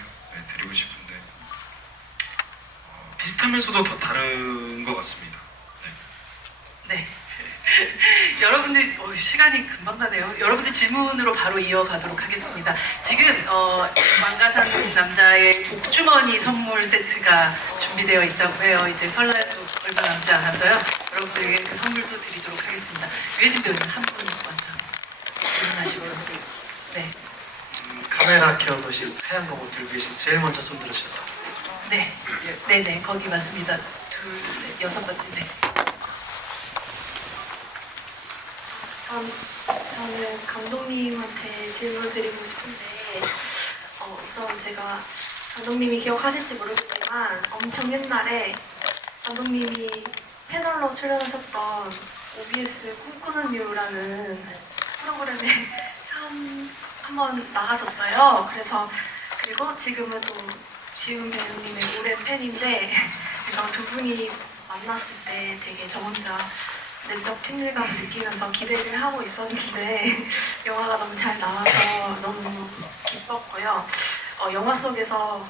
드리고 싶은데 비슷하면서도 더 다른 것 같습니다. 네. 네. 여러분들 시간이 금방 가네요. 여러분들 질문으로 바로 이어가도록 하겠습니다. 지금 망가산 남자의 복주머니 선물 세트가 준비되어 있다고 해요. 이제 설날도 얼마 남지 않아서요. 여러분들에게 그 선물도 드리도록 하겠습니다. 유해진 배우님 한 분 먼저 질문하시고. 네. 카메라 켜놓으신 하얀 거 들고 계신 제일 먼저 손 들으셨다. 네. 네네. 거기 맞습니다. 둘, 넷, 6번. 네. 저는 감독님한테 질문 드리고 싶은데 우선 제가 감독님이 기억하실지 모르겠지만 엄청 옛날에 감독님이 패널로 출연하셨던 OBS 꿈꾸는 뮤라는 프로그램에 처음 한번 나가셨어요. 그리고 지금은 또 지훈 배우님의 오랜 팬인데 그래서 두 분이 만났을 때 되게 저 혼자 내적 친밀감을 느끼면서 기대를 하고 있었는데 영화가 너무 잘 나와서 너무 기뻤고요. 영화 속에서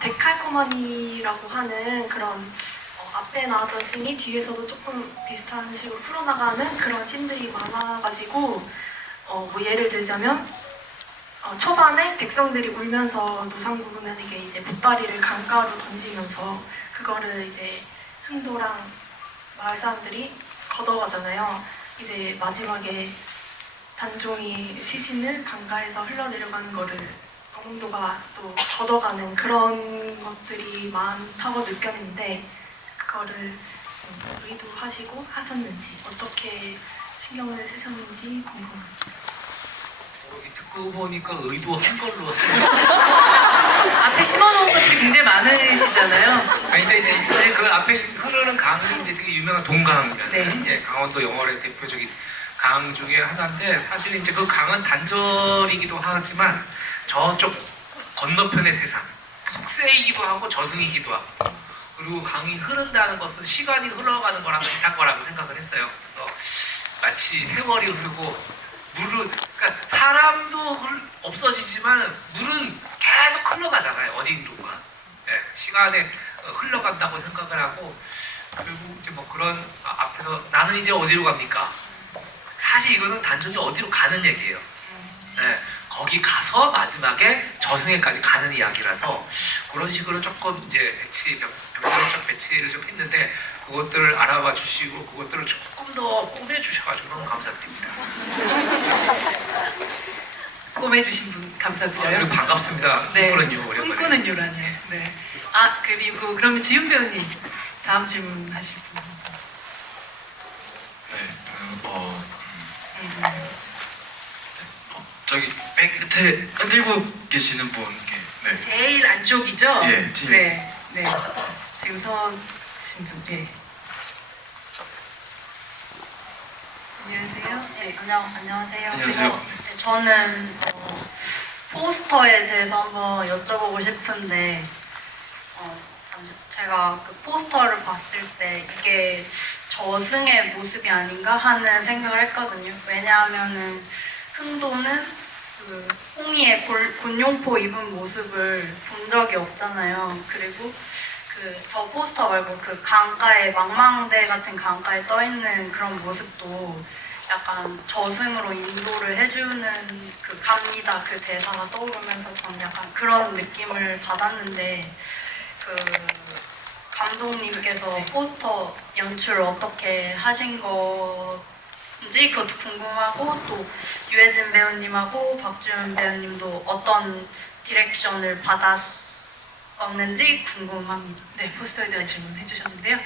데칼코마니라고 하는 그런 앞에 나왔던 씬이 뒤에서도 조금 비슷한 식으로 풀어나가는 그런 씬들이 많아가지고 뭐 예를 들자면 초반에 백성들이 울면서 노상 부르면에게 이제 보따리를 강가로 던지면서 그거를 이제 흥도랑 마을 사람들이 걷어가잖아요. 이제 마지막에 단종이 시신을 강가에서 흘러내려가는 거를 영웅도가 또 걷어가는 그런 것들이 많다고 느꼈는데 그거를 의도하시고 하셨는지 어떻게 신경을 쓰셨는지 궁금합니다. 듣고 보니까 의도한 걸로 앞에 심어놓은 것들이 굉장히 많으시잖아요. 그러니까 이제 그 앞에 흐르는 강이 이제 되게 유명한 동강이라는 네. 예, 강원도 영월의 대표적인 강 중에 하나인데 사실 이제 그 강은 단절이기도 하지만 저쪽 건너편의 세상 속세이기도 하고 저승이기도 하고 그리고 강이 흐른다는 것은 시간이 흘러가는 거랑 비슷한 거라고 생각을 했어요. 그래서 마치 세월이 흐르고 물은 그러니까 사람도 없어지지만 물은 계속 흘러가잖아요. 어디론가. 예, 시간의 흘러간다고 생각을 하고 그리고 이제 뭐 그런 앞에서 나는 이제 어디로 갑니까? 사실 이거는 단순히 어디로 가는 얘기예요. 네, 거기 가서 마지막에 저승에까지 가는 이야기라서 그런 식으로 조금 이제 병렬적 배치를 좀 했는데 그것들을 알아봐 주시고 그것들을 조금 더 꾸며 주셔가지고 너무 감사드립니다. 꿰매주신 분 감사드려요. 그리고 반갑습니다. 네. 꿈꾸는 유 오랜만에. 꿈꾸는 유라니. 네. 아 그리고 그러면 지윤 배우님 다음 질문 하실 분. 네, 저기 맨 끝에 흔들고 계시는 분, 네, 제일 안쪽이죠? 예, 제일. 네, 네. 지금 서신 분, 예. 안녕하세요. 네, 안녕하세요. 안녕하세요. 네, 저는 포스터에 대해서 한번 여쭤보고 싶은데 제가 그 포스터를 봤을 때 이게 저승의 모습이 아닌가 하는 생각을 했거든요. 왜냐하면은 흥도는 그 홍이의 곤룡포 입은 모습을 본 적이 없잖아요. 그리고 그 저 포스터 말고 그 강가에 망망대 같은 강가에 떠 있는 그런 모습도 약간 저승으로 인도를 해주는 그 갑니다 그 대사가 떠오르면서 저는 약간 그런 느낌을 받았는데 그 감독님께서 포스터 연출을 어떻게 하신 건지 그것도 궁금하고 또 유해진 배우님하고 박주현 배우님도 어떤 디렉션을 받았는지 궁금합니다. 네, 포스터에 대한 질문 해주셨는데요.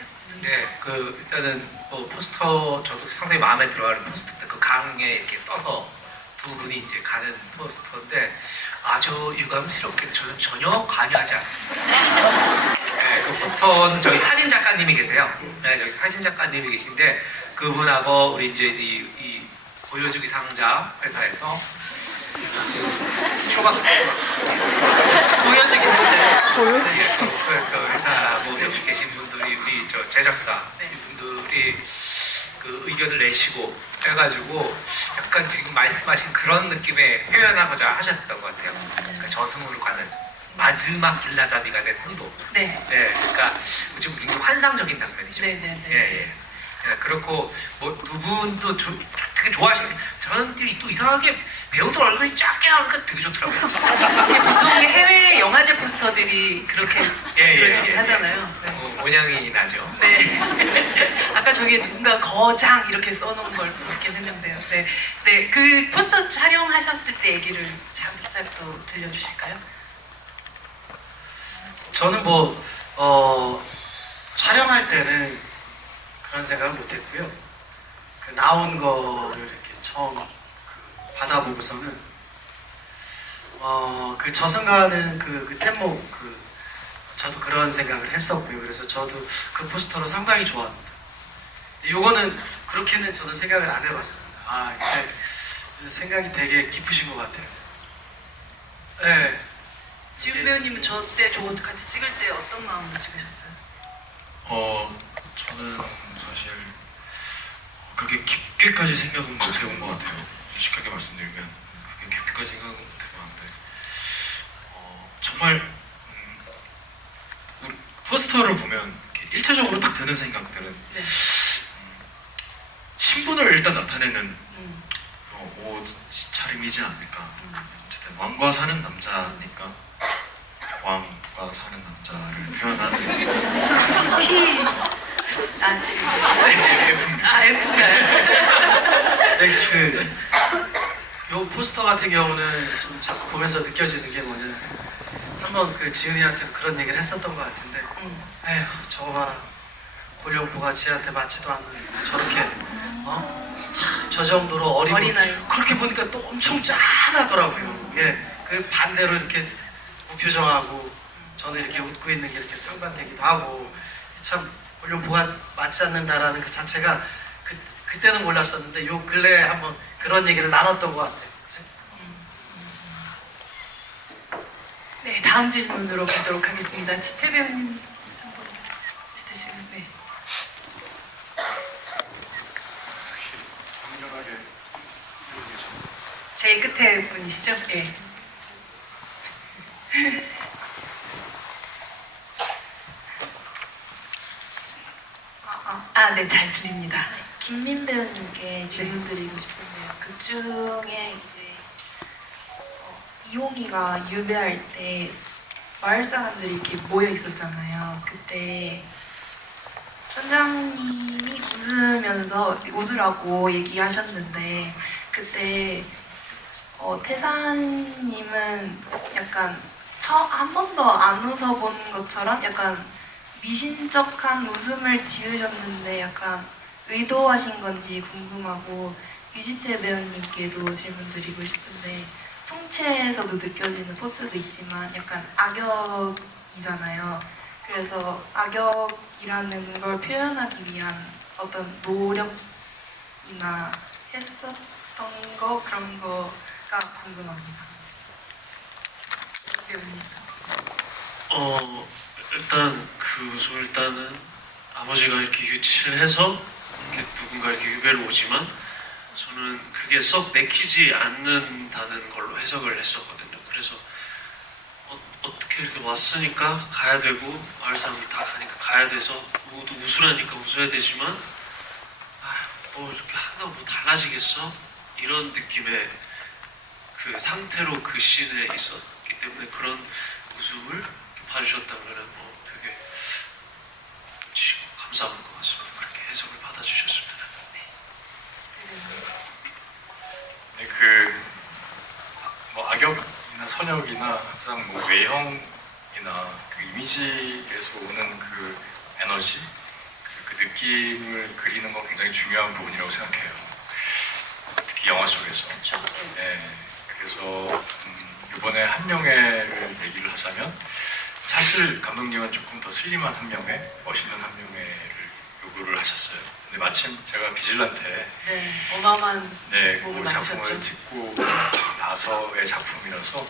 네, 그 일단은 포스터 저도 상당히 마음에 들어하는 포스터인데 그 강에 이렇게 떠서 두 분이 이제 가는 포스터인데 아주 유감스럽게도 저는 전혀 관여하지 않았습니다. 네, 그 포스터는 저희 사진 작가님이 계세요. 네, 저기 사진 작가님이 계신데 그분하고 우리 이제 이 보여주기 상자 회사에서 초박스 보여주기 상자. 저 회사하고 여기 계신 분들이 우리 저 제작사 네. 이분들이 그 의견을 내시고 해가지고 약간 지금 말씀하신 그런 느낌의 표현하고자 하셨던 것 같아요. 그러니까 저승으로 가는 마지막 길라잡이가 된 흥도. 네, 네, 그러니까 지금 굉장히 환상적인 장면이죠. 네, 네, 네. 예, 예. 네, 그렇고 뭐 두 분도 되게 좋아하시는. 저는 또 이상하게 배우들 얼굴이 작게 나오니까 되게 좋더라고요. 이게 보통 해외 영화제 포스터들이 그렇게 그려지긴 하잖아요. 네. 모양이 나죠. 네. 아까 저기에 누군가 거장 이렇게 써놓은 걸 보긴 했는데요. 네. 네. 그 포스터 촬영하셨을 때 얘기를 잠깐 또 들려주실까요? 저는 촬영할 때는 그런 생각을 못했고요. 그 나온 거를 이렇게 처음 받아보고서는 그 저승가는 그 뗏목 저도 그런 생각을 했었고요. 그래서 저도 그 포스터를 상당히 좋아합니다. 요거는 그렇게는 저는 생각을 안 해봤습니다. 이때 생각이 되게 깊으신 것 같아요. 네. 지훈 배우님은 저 같이 찍을 때 어떤 마음으로 찍으셨어요? 저는 사실 그렇게 깊게까지 생각은 못 해본 것 같아요. 솔직하게 말씀드리면 그렇게 깊게까지 생각은 못 해봤는데 정말 우리 포스터를 보면 이렇게 1차적으로 딱 드는 생각들은 네. 신분을 일단 나타내는 옷차림이지 않을까. 어쨌든 왕과 사는 남자니까 왕과 사는 남자를 표현하는 F인가요? 근데 요 포스터 같은 경우는 좀 자꾸 보면서 느껴지는 게 뭐냐면 한번 그 지은이한테 그런 얘기를 했었던 것 같은데 에휴 저거 봐라 곤룡포가 지한테 맞지도 않는 저렇게 참 저 정도로 어리고 어린아이. 그렇게 보니까 또 엄청 짠하더라고요. 예, 그 반대로 이렇게 무표정하고 저는 이렇게 웃고 있는 게 이렇게 상반되기도 하고 참 곤룡포가 맞지 않는다라는 그 자체가 그때는 몰랐었는데 요 근래에 한번 그런 얘기를 나눴던 것 같아요. 네, 다음 질문으로 가도록 하겠습니다. 지태 배우님 한번 지태 씨, 네. 제일 끝에 분이시죠? 네. 아, 네, 잘 들립니다. 김민 배우님께 질문 드리고 싶은데요. 그 중에 이제 이홍이가 유배할 때 마을 사람들이 이렇게 모여 있었잖아요. 그때 촌장님이 웃으면서 웃으라고 얘기하셨는데 그때 태사님은 약간 한 번도 안 웃어본 것처럼 약간 미심쩍한 웃음을 지으셨는데 약간 의도하신 건지 궁금하고 유지태 배우님께도 질문 드리고 싶은데 풍채에서도 느껴지는 포스도 있지만 약간 악역이잖아요. 그래서 악역이라는 걸 표현하기 위한 어떤 노력이나 했었던 거 그런 거가 궁금합니다. 배우님. 일단 그 웃음 일단은 아버지가 이렇게 유치를 해서 이렇게 누군가 이렇게 유배를 오지만 저는 그게 썩 내키지 않는다는 걸로 해석을 했었거든요. 그래서 어떻게 이렇게 왔으니까 가야 되고 마을 사람들 다 가니까 가야 돼서 모두 웃으라니까 웃어야 되지만 뭐 이렇게 하나 뭐 달라지겠어? 이런 느낌의 그 상태로 그 씬에 있었기 때문에 그런 웃음을 봐주셨다면 뭐 되게 감사한 것 같습니다. 그렇게 해석을 받아주셨으면. 네, 뭐 악역이나 선역이나 항상 뭐 외형이나 그 이미지에서 오는 그 에너지, 그 느낌을 그리는 건 굉장히 중요한 부분이라고 생각해요. 특히 영화 속에서. 네, 그래서 이번에 한명회를 얘기를 하자면 사실 감독님은 조금 더 슬림한 한명회, 멋있는 한명회를 요구를 하셨어요. 근데 마침 제가 비질란테 네, 어마어마한 몸을 그 작품을 맞췄죠. 찍고 나서의 작품이라서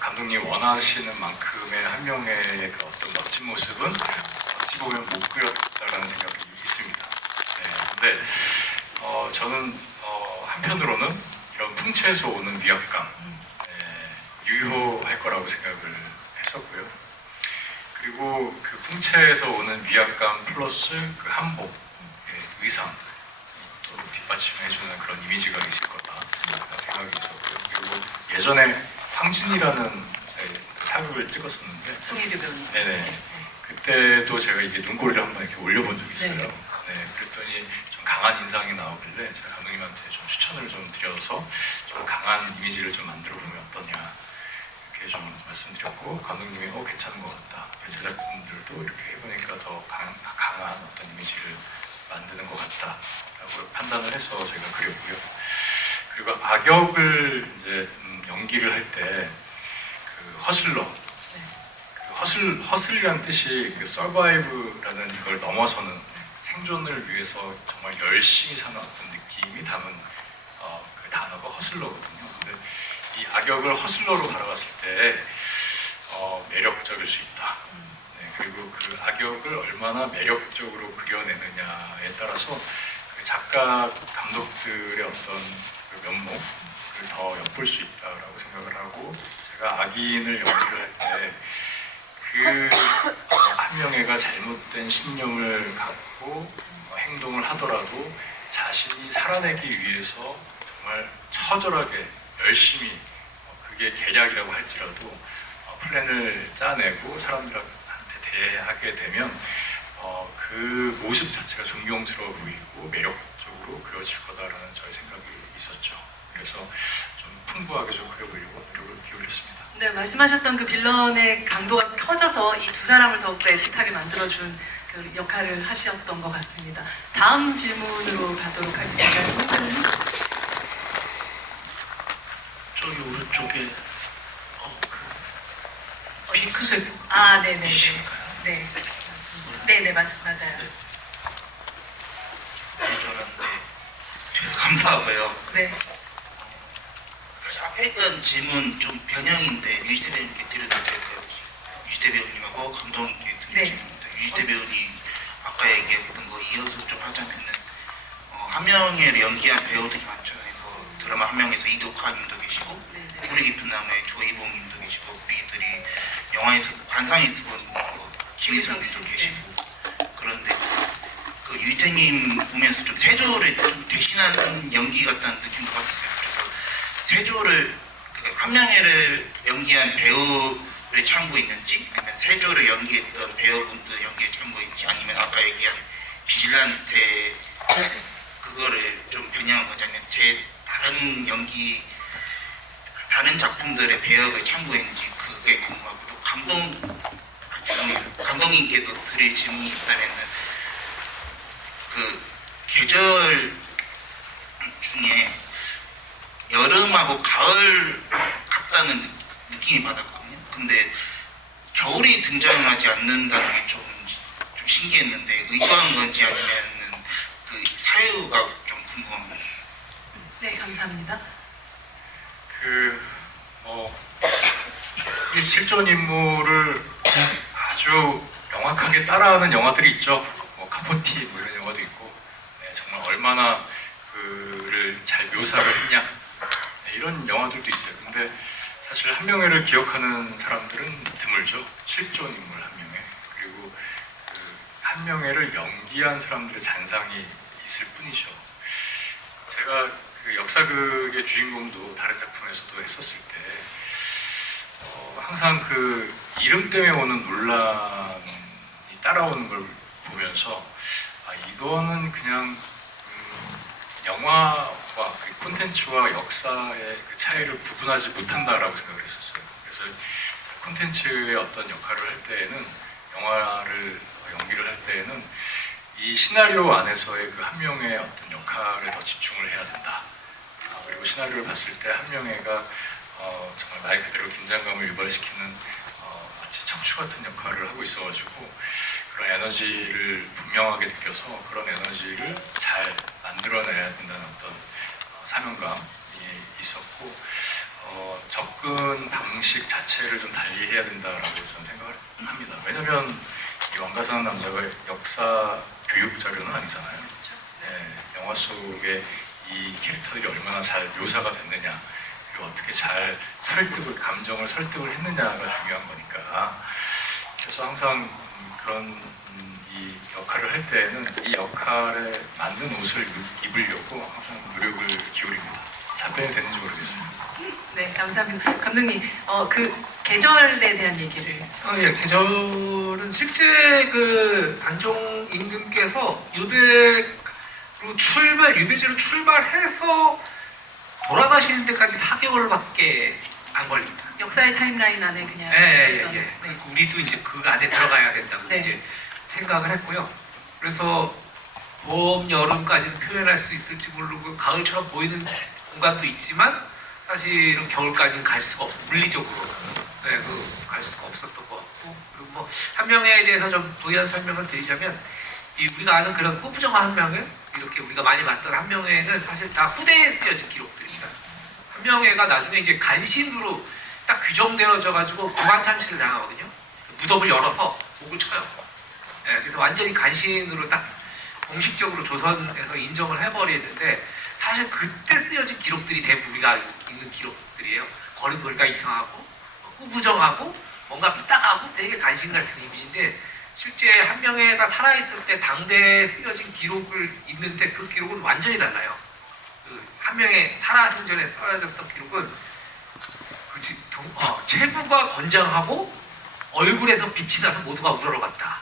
감독님 원하시는 만큼의 한명회의 그 어떤 멋진 모습은 어찌 보면 못 그렸다라는 생각이 있습니다. 네, 근데 저는 한편으로는 이런 풍채에서 오는 위압감 유효할 거라고 생각을 했었고요. 그리고 그 풍채에서 오는 위압감 플러스 그 한복, 의상 또 뒷받침해주는 그런 이미지가 있을 거다 생각이 있었고요. 그리고 예전에 황진이라는 사극을 찍었었는데 송혜교 배우님. 네네. 그때도 제가 이게 눈꼬리를 한번 이렇게 올려본 적이 있어요. 네. 네, 그랬더니 좀 강한 인상이 나오길래 제가 감독님한테 좀 추천을 좀 드려서 좀 강한 이미지를 좀 만들어 보면 어떠냐 이렇게 좀 말씀드렸고 감독님이 괜찮은 것 같다. 제작진들도 이렇게 해보니까 더 강한 어떤 이미지를 만드는 것 같다라고 판단을 해서 저희가 그렸고요. 그리고 악역을 이제 연기를 할 때 그 허슬러, 그 허슬이란 뜻이 그 서바이브라는 이걸 넘어서는 생존을 위해서 정말 열심히 사는 어떤 느낌이 담은 그 단어가 허슬러거든요. 근데 이 악역을 허슬러로 바라봤을 때 매력적일 수 있다. 네, 그리고 그 악역을 얼마나 매력적으로 그려내느냐에 따라서 그 작가 감독들의 어떤 그 면모를 더 엿볼 수 있다라고 생각을 하고 제가 악인을 연기를 할 때 그 한명회가 잘못된 신념을 갖고 행동을 하더라도 자신이 살아내기 위해서 정말 처절하게 열심히 그게 계략이라고 할지라도 플랜을 짜내고 사람들한테 대하게 되면 그 모습 자체가 존경스러워 보이고 매력적으로 그려질 거다라는 저의 생각이 있었죠. 그래서 좀 풍부하게 좀 그려보려고 노력을 기울였습니다. 네, 말씀하셨던 그 빌런의 강도가 커져서 이 두 사람을 더욱더 애틋하게 만들어준 그 역할을 하셨던 것 같습니다. 다음 질문으로 가도록 하겠습니다. 저기 오른쪽에 그 핑크색 네네. 이신가요? 네. 네네, 맞아요. 되게 감사하고요. 네. 사실 앞에 있던 질문 좀 변형인데 유지태 배우님께 드려도 될까요? 유지태 배우님하고 감독님께 드릴 네. 질문입니다. 유지태 배우님 아까 얘기했던 거 이어서 좀 하자면은 한명회를 연기한 배우들이 많잖아요. 드라마 한명에서 이덕화님도 계시고 뿌리 깊은 나무의 조이봉님도 계시고 우리들이 영화에서 관상에서 본 김희성님도 계시고 그런데 그 유태님 보면서 좀 세조를 좀 대신하는 연기 같다는 느낌도 받았어요. 그래서 세조를 한명회를 연기한 배우를 참고했는지, 아니면 세조를 연기했던 배우분들 연기를 참고했는지, 아니면 아까 얘기한 비질란테 그거를 좀 변형한 건지, 아니면 제 다른 연기 다른 작품들의 배역을 참고했는지 그게 궁금하고, 또 감독님께도 드릴 질문이 있다면은 그 계절 중에 여름하고 가을 같다는 느낌이 받았거든요. 근데 겨울이 등장하지 않는다는 게 좀 신기했는데 의도한 건지 아니면은 그 사유가 좀 궁금합니다. 네, 감사합니다. 이 실존 인물을 아주 명확하게 따라하는 영화들이 있죠. 뭐 카포티 뭐 이런 영화도 있고, 네, 정말 얼마나 그를 잘 묘사를 했냐, 네, 이런 영화들도 있어요. 근데 사실 한명회를 기억하는 사람들은 드물죠. 실존 인물 한명회, 그리고 그 한명회를 연기한 사람들의 잔상이 있을 뿐이죠. 제가 그 역사극의 주인공도 다른 작품에서도 했었을 때 항상 그 이름 때문에 오는 논란이 따라오는 걸 보면서 이거는 그냥 영화와 그 콘텐츠와 역사의 그 차이를 구분하지 못한다라고 생각을 했었어요. 그래서 콘텐츠의 어떤 역할을 할 때에는, 영화를 연기를 할 때에는 이 시나리오 안에서의 그 한명의 어떤 역할에 더 집중을 해야 된다. 그리고 시나리오를 봤을 때 한명회가 정말 말 그대로 긴장감을 유발시키는 마치 척추 같은 역할을 하고 있어가지고 그런 에너지를 분명하게 느껴서 그런 에너지를 잘 만들어내야 된다는 어떤 사명감이 있었고, 접근 방식 자체를 좀 달리 해야 된다라고 저는 생각을 합니다. 왜냐하면 이 왕가사는 남자가 역사 교육 자료는 아니잖아요. 네, 영화 속에 이 캐릭터들이 얼마나 잘 묘사가 됐느냐, 그리고 어떻게 잘 감정을 설득을 했느냐가 중요한 거니까. 그래서 항상 그런 이 역할을 할 때에는 이 역할에 맞는 옷을 입으려고 항상 노력을 기울입니다. 답변이 되는지 모르겠습니다. 네, 감사합니다. 감독님, 그 계절에 대한 얘기를. 예, 계절은 실제 그 단종 임금께서 유배지로 출발해서 돌아가시는 데까지 4개월밖에 안 걸립니다. 역사의 타임라인 안에 그냥. 예. 우리도 이제 그 안에 들어가야 된다고 네. 이제 생각을 했고요. 그래서 봄, 여름까지는 표현할 수 있을지 모르고 가을처럼 보이는 공간도 있지만 사실은 겨울까지는 갈 수가 없어, 물리적으로. 네, 갈 수가 없었던 것 같고, 그리고 뭐 한명회에 대해서 좀 부연 설명을 드리자면, 우리가 아는 그런 꾸부정한 한명회, 이렇게 우리가 많이 봤던 한명회는 사실 다 후대에 쓰여진 기록들입니다. 한명회가 나중에 이제 간신으로 딱 규정되어져 가지고 부관 참시를 당하거든요. 무덤을 열어서 목을 쳐요. 네, 그래서 완전히 간신으로 딱 공식적으로 조선에서 인정을 해버리는데, 사실 그때 쓰여진 기록들이 대부분 우리가 알고 있는 기록들이에요. 걸음걸이가 이상하고 꾸부정하고 뭔가 삐딱하고 되게 간신 같은 이미지인데, 실제 한명회가 살아있을 때 당대에 쓰여진 기록을 있는데 그 기록은 완전히 달라요. 그 한명회 살아생전에 써여졌던 기록은 체구가 건장하고 얼굴에서 빛이 나서 모두가 우러러봤다,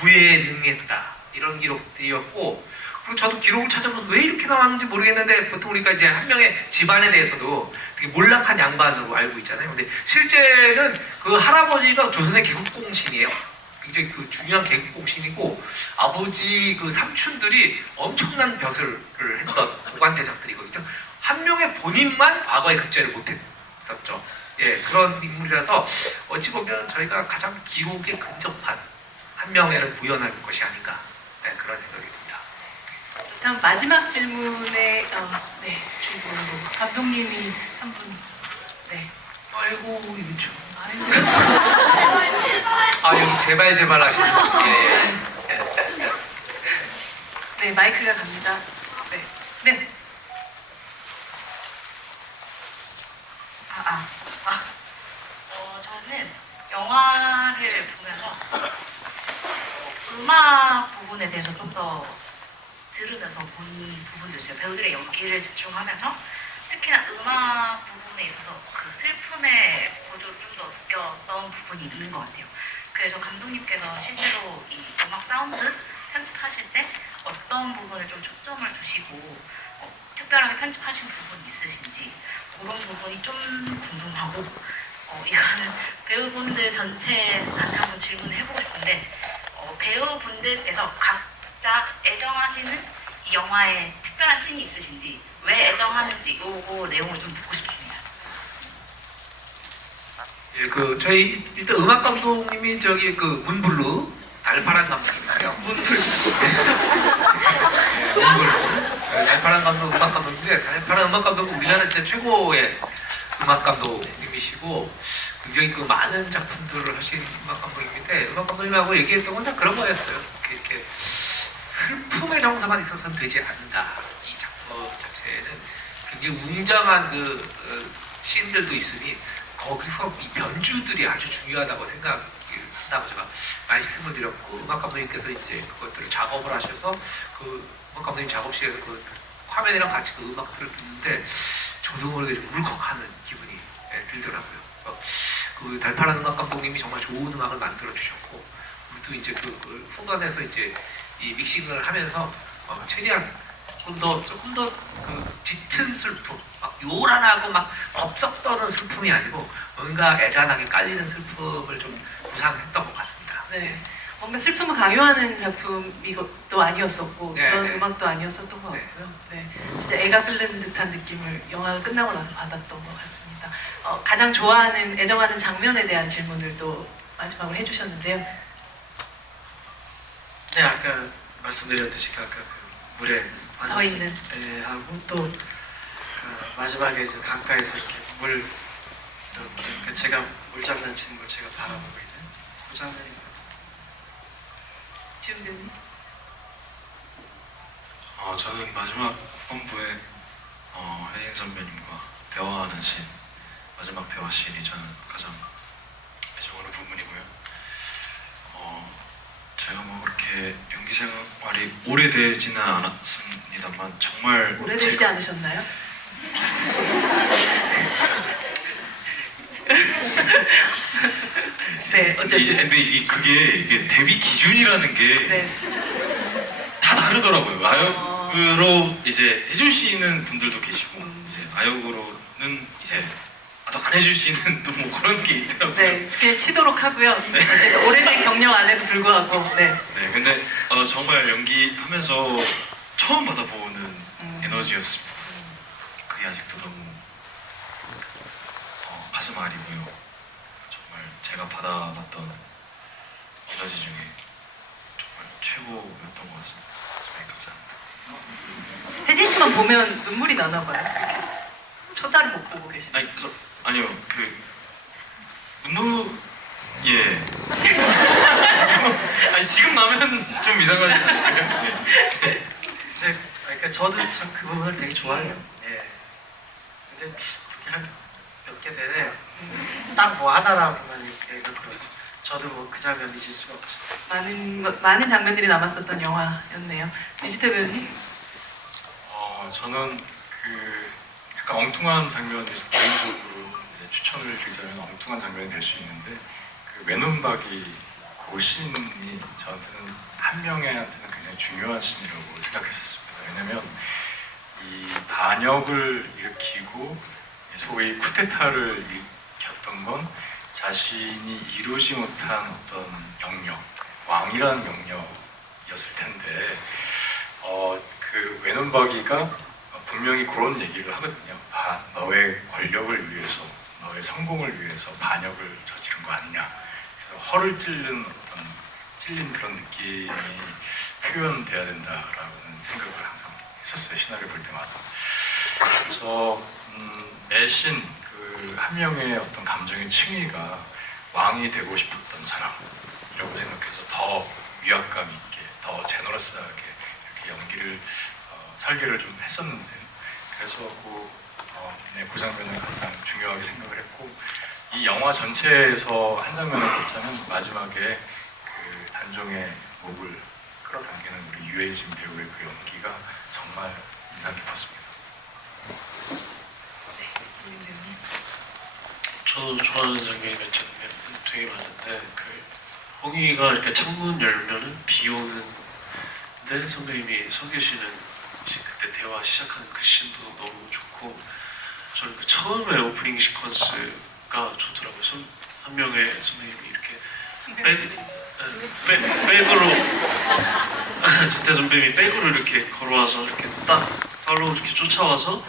무예에 능했다, 이런 기록들이었고, 그리고 저도 기록을 찾아보면서 왜 이렇게 나왔는지 모르겠는데, 보통 우리가 이제 한명의 집안에 대해서도 되게 몰락한 양반으로 알고 있잖아요. 근데 실제는 그 할아버지가 조선의 개국공신이에요. 굉장히 그 중요한 개국공신이고, 아버지 그 삼촌들이 엄청난 벼슬을 했던 고관대장들이거든요. 한명의 본인만 과거에 급제를 못했었죠. 예, 그런 인물이라서 어찌 보면 저희가 가장 기록에 근접한 한명회를 구현한 것이 아닌가, 네, 그런 생각이 듭니다. 다음 마지막 질문에 주인공으로 감독님이 한 분. 네. 아이고, 이거 좀. 아유, 제발 하시죠. 예. 네, 마이크가 갑니다. 네. 저는 영화를 보면서 음악 부분에 대해서 좀 더 들으면서 본 부분도 있어요. 배우들의 연기를 집중하면서 특히나 음악 부분에 있어서 그 슬픔의 고조를 좀 더 느꼈던 부분이 있는 것 같아요. 그래서 감독님께서 실제로 이 음악 사운드 편집하실 때 어떤 부분을 좀 초점을 두시고 특별하게 편집하신 부분이 있으신지 그런 부분이 좀 궁금하고 이거는 배우분들 전체 한번 질문을 해보고 싶은데 배우분들께서 각자 애정하시는 이 영화에 특별한 씬이 있으신지 왜 애정하는지 요거 내용을 좀 듣고 싶습니다. 예, 그 저희 일단 음악 감독님이 저기 그 문블루 달파란 감독님이세요. 문블루. 예, 문블루. 달파란 감독 음악 감독인데 달파란 음악 감독은 우리나라 진짜 최고의 음악 감독님이시고 굉장히 그 많은 작품들을 하신 음악 감독님인데 음악 감독님하고 얘기했던 건 다 그런 거였어요. 이렇게 슬픔의 정서만 있어서는 되지 않는다. 이 작품 자체에는 굉장히 웅장한 그 씬들도 있으니 거기서 이 변주들이 아주 중요하다고 생각한다고 제가 말씀을 드렸고 음악 감독님께서 이제 그것들을 작업을 하셔서 그 음악 감독님 작업실에서 그 화면이랑 같이 그 음악들을 듣는데 저도 모르게 좀 울컥하는 기분이 들더라고요. 그래서 그 달파란 음악 감독님이 정말 좋은 음악을 만들어 주셨고 우리도 이제 그 후반에서 이제 이 믹싱을 하면서 최대한 조금 더 그 짙은 슬픔, 막 요란하고 막 법석 떠는 슬픔이 아니고 뭔가 애잔하게 깔리는 슬픔을 좀 구상했던 것 같습니다. 네. 뭔가 슬픔을 강요하는 작품이것도 아니었었고 네, 그런 네. 음악도 아니었었던 것 같고요. 네. 진짜 애가 끓는 듯한 느낌을 영화가 끝나고 나서 받았던 것 같습니다. 가장 좋아하는, 애정하는 장면에 대한 질문을 또 마지막으로 해주셨는데요. 네, 아까 말씀드렸듯이 아까 그 물에 서 빠졌을 있는. 때 하고 또 그 마지막에 이제 강가에서 이렇게 물 이렇게 그 제가 물 장난치는 걸 제가 바라보고 있는 그 장면이 지훈 배우님. 저는 마지막 후반부에 혜인 선배님과 대화하는 씬, 마지막 대화 씬이 저는 가장 애정하는 부분이고요. 제가 뭐 그렇게 연기 생활이 오래되지는 않았습니다만 정말 오래되시지 않으셨나요? 네, 어쨌든. 근데 이게 데뷔 기준이라는 게 다 네. 다르더라고요. 아역으로 이제 해주시는 분들도 계시고 이제 아역으로는 이제 또 안 해주시는 또 뭐 그런 게 있더라고요. 네, 그냥 치도록 하고요. 어쨌든 오래된 경력 안에도 불구하고. 네. 네, 근데 정말 연기하면서 처음 받아보는 에너지였습니다. 그게 아직도 너무 가슴 아리고요. 정말 제가 받아봤던 에너지 중에 정말 최고였던 것 같습니다. 정말 감사합니다. 혜진 씨만 보면 눈물이 나나 봐요. 이렇게 쳐다를 못 보고 계시죠. 아니요, 그 예. 아니 지금 나면 좀 이상하지 않을까요? 네, 그러니까 저도 참 그 부분을 되게 좋아해요. 네. 근데 그렇게 한 몇 개 되네요. 딱 뭐 하나라 보면 이렇게 그렇고 저도 뭐 그 장면 잊을 수가 없죠. 많은 장면들이 남았었던 영화였네요. 유지태 배우님. 저는 그 약간 엉뚱한 장면이 좀 개인적으로 이제 추천을 드리자면 엉뚱한 장면이 될 수 있는데 그 외눈박이 그 씬이 저한테는 한 명한테는 굉장히 중요한 씬이라고 생각했었습니다. 왜냐면 이 반역을 일으키고 소위 쿠데타를 일으켰던 건 자신이 이루지 못한 어떤 영역, 왕이라는 영역이었을 텐데 그 외눈박이가 분명히 그런 얘기를 하거든요. 너의 권력을 위해서, 너의 성공을 위해서 반역을 저지른 거 아니냐. 그래서 허를 찔린 그런 느낌이 표현돼야 된다라는 생각을 항상 했었어요. 시나리오 볼 때마다. 그래서 내신 그 한 명의 어떤 감정의 층위가 왕이 되고 싶었던 사람이라고 생각해서 더 위압감 있게, 더 제너러스하게 이렇게 연기를 설계를 좀 했었는데요. 그래서 그 장면을 가장 중요하게 생각을 했고 이 영화 전체에서 한 장면을 꼽자면 마지막에 그 단종의 곡을 끌어당기는 우리 유해진 배우의 그 연기가 정말 인상 깊었습니다. 저도 좋아하는 장면이 몇 장면 되게 많은데 그 홍이가 이렇게 창문 열면은 비 오는데 선배님이 서 계시는 그때 대화 시작하는 그 씬도 너무 좋고 저는 그 처음에 오프닝 시퀀스가 좋더라고요. 한 명의 선배님이 이렇게 백으로 진태 선배님이 백으로 이렇게 걸어와서 이렇게 딱 팔로우 이렇게 쫓아와서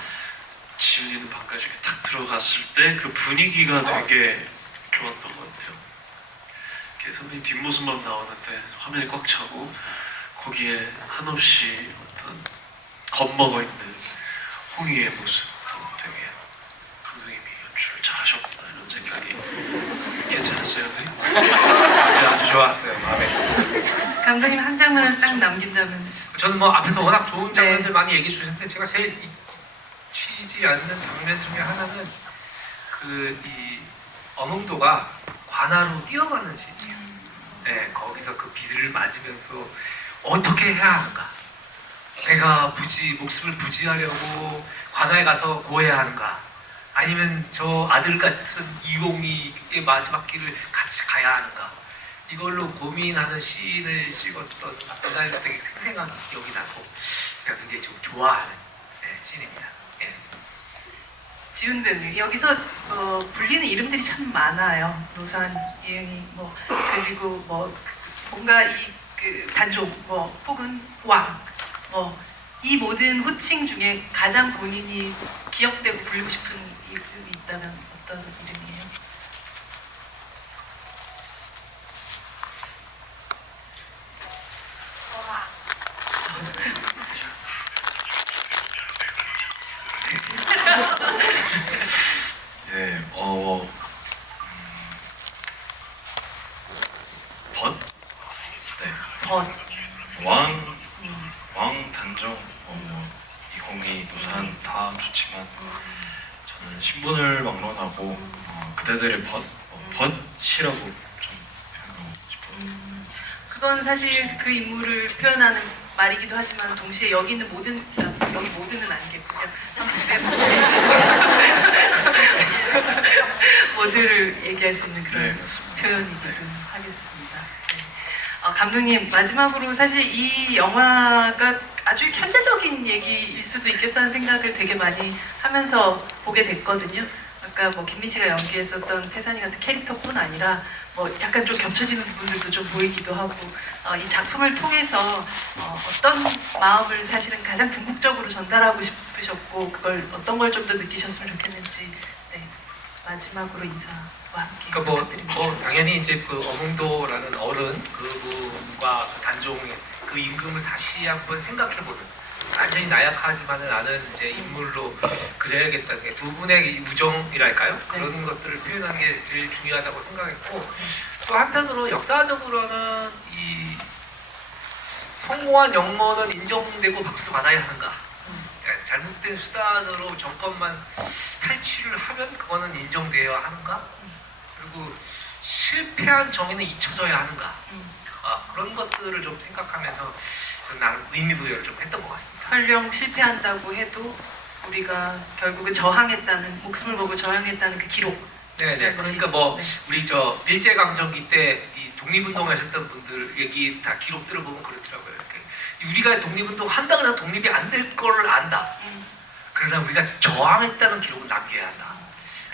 지은이는 방까지 이렇게 탁 들어갔을 때 그 분위기가 되게 좋았던 것 같아요. 이렇게 선배님 뒷모습만 나오는데 화면이 꽉 차고 거기에 한없이 어떤 겁먹어 있는 홍이의 모습도 되게 감독님이 연출을 잘하셨구나 이런 생각이 괜찮았어요. 네, 아주 좋았어요. 마음에 들었어요. 감독님 한 장면을 딱 남긴다면 저는 뭐 앞에서 워낙 좋은 장면들 많이 얘기해 주셨는데 제가 제일 치지 않는 장면 중에 하나는 이 어몽도가 관아로 뛰어가는 씬이에요. 네, 거기서 그 비를 맞으면서 어떻게 해야 하는가? 내가 목숨을 부지하려고 관아에 가서 구해야 하는가? 아니면 저 아들 같은 이공이의 마지막 길을 같이 가야 하는가? 이걸로 고민하는 씬을 찍었던 그날도 되게 생생한 기억이 나고 제가 굉장히 좀 좋아하는 씬입니다. 예. 지훈 배우님 여기서 불리는 이름들이 참 많아요. 노산, 이응이 뭐 그리고 뭐 뭔가 그 단종 뭐 혹은 왕 뭐 이 모든 호칭 중에 가장 본인이 기억되고 부르고 싶은 이름이 있다면 어떤 이름이에요? 네, 벗? 네. 벗. 왕 단종, 이공이, 노산 다 좋지만 저는 신분을 막론하고 그대들의 벗이라고 좀 표현하고 싶어요. 그건 사실 그 인물을 표현하는 말이기도 하지만 동시에 여기 있는 여기 모든은 아니겠군요. 모두를 얘기할 수 있는 그런 표현이기도 하겠습니다. 네. 감독님 마지막으로 사실 이 영화가 아주 현재적인 얘기일 수도 있겠다는 생각을 되게 많이 하면서 보게 됐거든요. 아까 뭐 김민 씨가 연기했었던 태산이 같은 캐릭터뿐 아니라 뭐 약간 좀 겹쳐지는 부분들도 좀 보이기도 하고 이 작품을 통해서 어떤 마음을 사실은 가장 궁극적으로 전달하고 싶으셨고 그걸 어떤 걸 좀 더 느끼셨으면 좋겠는지 네, 마지막으로 인사와 함께 그러니까 부탁드립니다. 당연히 이제 그 어몽도라는 어른 그분과 그 단종의 그 임금을 다시 한번 생각해보는 완전히 나약하지만은 나는 이제 인물로 그려야겠다는 게 두 분의 우정이랄까요? 그런 것들을 표현하는 게 제일 중요하다고 생각했고 또 한편으로 역사적으로는 이 성공한 영모는 인정되고 박수 받아야 하는가? 그러니까 잘못된 수단으로 정권만 탈취를 하면 그거는 인정되어야 하는가? 그리고 실패한 정의는 잊혀져야 하는가? 그런 것들을 좀 생각하면서 저는 나름 의미부여를 좀 했던 것 같습니다. 설령 실패한다고 해도 우리가 결국은 저항했다는 목숨을 걸고 저항했다는 그 기록. 네네. 그러니까 뭐 우리 저 일제강점기 때 이 독립운동하셨던 분들 얘기 다 기록들을 보면 그렇더라고요. 이렇게 우리가 독립운동 한다 그래서 독립이 안 될 거를 안다. 그러나 우리가 저항했다는 기록은 남겨야 한다.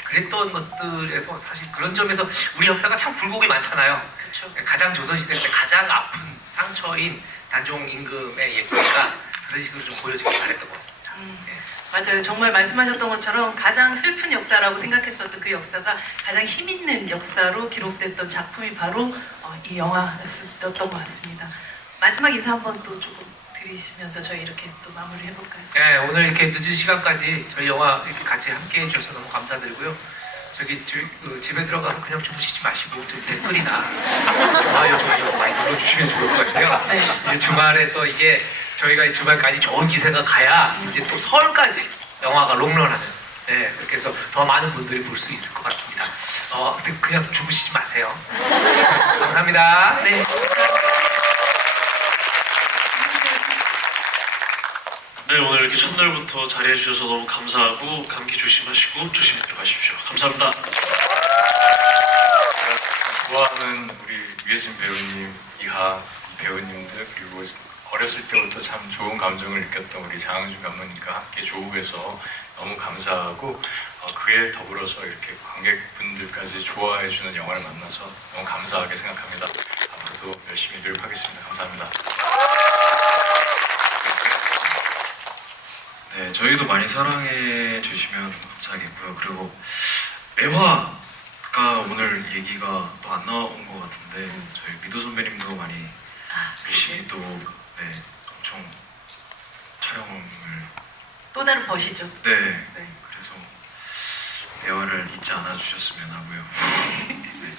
그랬던 것들에서 사실 그런 점에서 우리 역사가 참 굴곡이 많잖아요. 그렇죠. 가장 조선시대 때 가장 아픈 상처인 단종 임금의 얘기가 그런 식으로 좀 보여지기 잘했던 것 같습니다. 맞아요. 정말 말씀하셨던 것처럼 가장 슬픈 역사라고 생각했었던 그 역사가 가장 힘있는 역사로 기록됐던 작품이 바로 이 영화였던 것 같습니다. 마지막 인사 한번 또 조금 드리시면서 저희 이렇게 또 마무리 해볼까요? 네, 오늘 이렇게 늦은 시간까지 저희 영화 이렇게 같이 함께 해주셔서 너무 감사드리고요. 집에 들어가서 그냥 주무시지 마시고 좀 댓글이나 좋아요 좀 많이 눌러주시면 좋을 것 같아요. 이제 주말에 또 이게 저희가 주말까지 좋은 기세가 가야 이제 또 설까지 영화가 롱런하는 그렇게 해서 더 많은 분들이 볼 수 있을 것 같습니다. 그냥 주무시지 마세요. 감사합니다. 네. 네, 오늘 이렇게 첫날부터 자리해주셔서 너무 감사하고 감기 조심하시고 조심히 들어가십시오. 감사합니다. 좋아하는 우리 유해진 배우님, 이하 배우님들, 그리고 어렸을 때부터 참 좋은 감정을 느꼈던 우리 장항준 감독님과 함께 조우해서 너무 감사하고 그에 더불어서 이렇게 관객분들까지 좋아해주는 영화를 만나서 너무 감사하게 생각합니다. 앞으로도 열심히 노력하겠습니다. 감사합니다. 네, 저희도 많이 사랑해 주시면 감사하겠고요. 그리고 매화가 오늘 얘기가 또 안 나온 것 같은데 저희 미도 선배님도 많이 열심히 또 네, 엄청 촬영을 또 다른 벗이죠. 네, 그래서 매화를 잊지 않아 주셨으면 하고요. 네,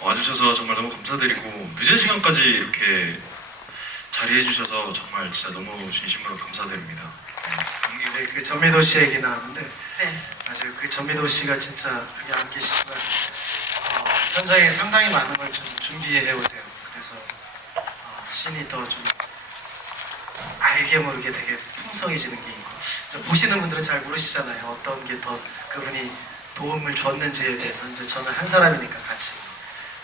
와주셔서 정말 너무 감사드리고 늦은 시간까지 이렇게 자리해 주셔서 정말 진짜 너무 진심으로 감사드립니다. 네, 그 전미도 씨 얘기 나왔는데 네. 맞아요. 그 전미도 씨가 진짜 여기 안 계시지만 현장에 상당히 많은 걸 좀 준비해 오세요. 그래서 씬이 더 좀 알게 모르게 되게 풍성해지는 게 있고 보시는 분들은 잘 모르시잖아요. 어떤 게 더 그분이 도움을 줬는지에 대해서 이제 저는 한 사람이니까 같이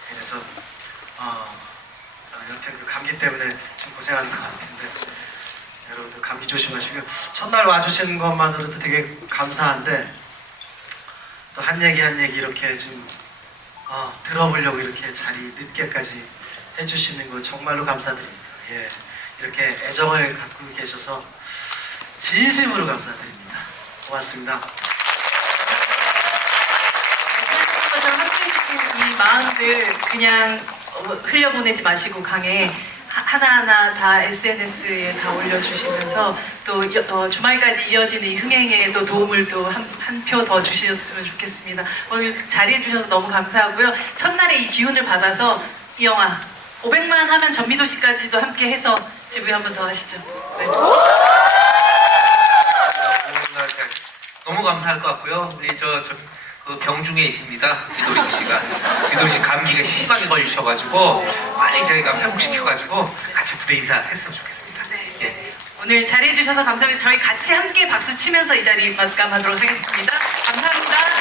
그래서 여튼 그 감기 때문에 지금 고생하는 것 같은데 여러분들 감기 조심하시고요. 첫날 와주시는 것만으로도 되게 감사한데 또 한 얘기 한 얘기 이렇게 좀 들어보려고 이렇게 자리 늦게까지 해주시는 거 정말로 감사드립니다. 예, 이렇게 애정을 갖고 계셔서 진심으로 감사드립니다. 고맙습니다. 것처럼 함께해주신 이 마음들 그냥 흘려보내지 마시고 강에 하나하나 다 SNS에 다 올려주시면서 또 주말까지 이어지는 이 흥행에도 도움을 또 한 표 더 주셨으면 좋겠습니다. 오늘 자리해 주셔서 너무 감사하고요. 첫날에 이 기운을 받아서 이 영화 500만 하면 전미도 씨까지도 함께 해서 지부에 한 번 더 하시죠. 네. 너무 감사할 것 같고요. 우리 그 병중에 있습니다. 이도희 씨가. 이도희 씨 감기가 심하게 걸리셔가지고 빨리 저희가 회복시켜가지고 같이 무대 인사했으면 좋겠습니다. 예. 오늘 자리해 주셔서 감사합니다. 저희 같이 함께 박수 치면서 이 자리 마감하도록 하겠습니다. 감사합니다.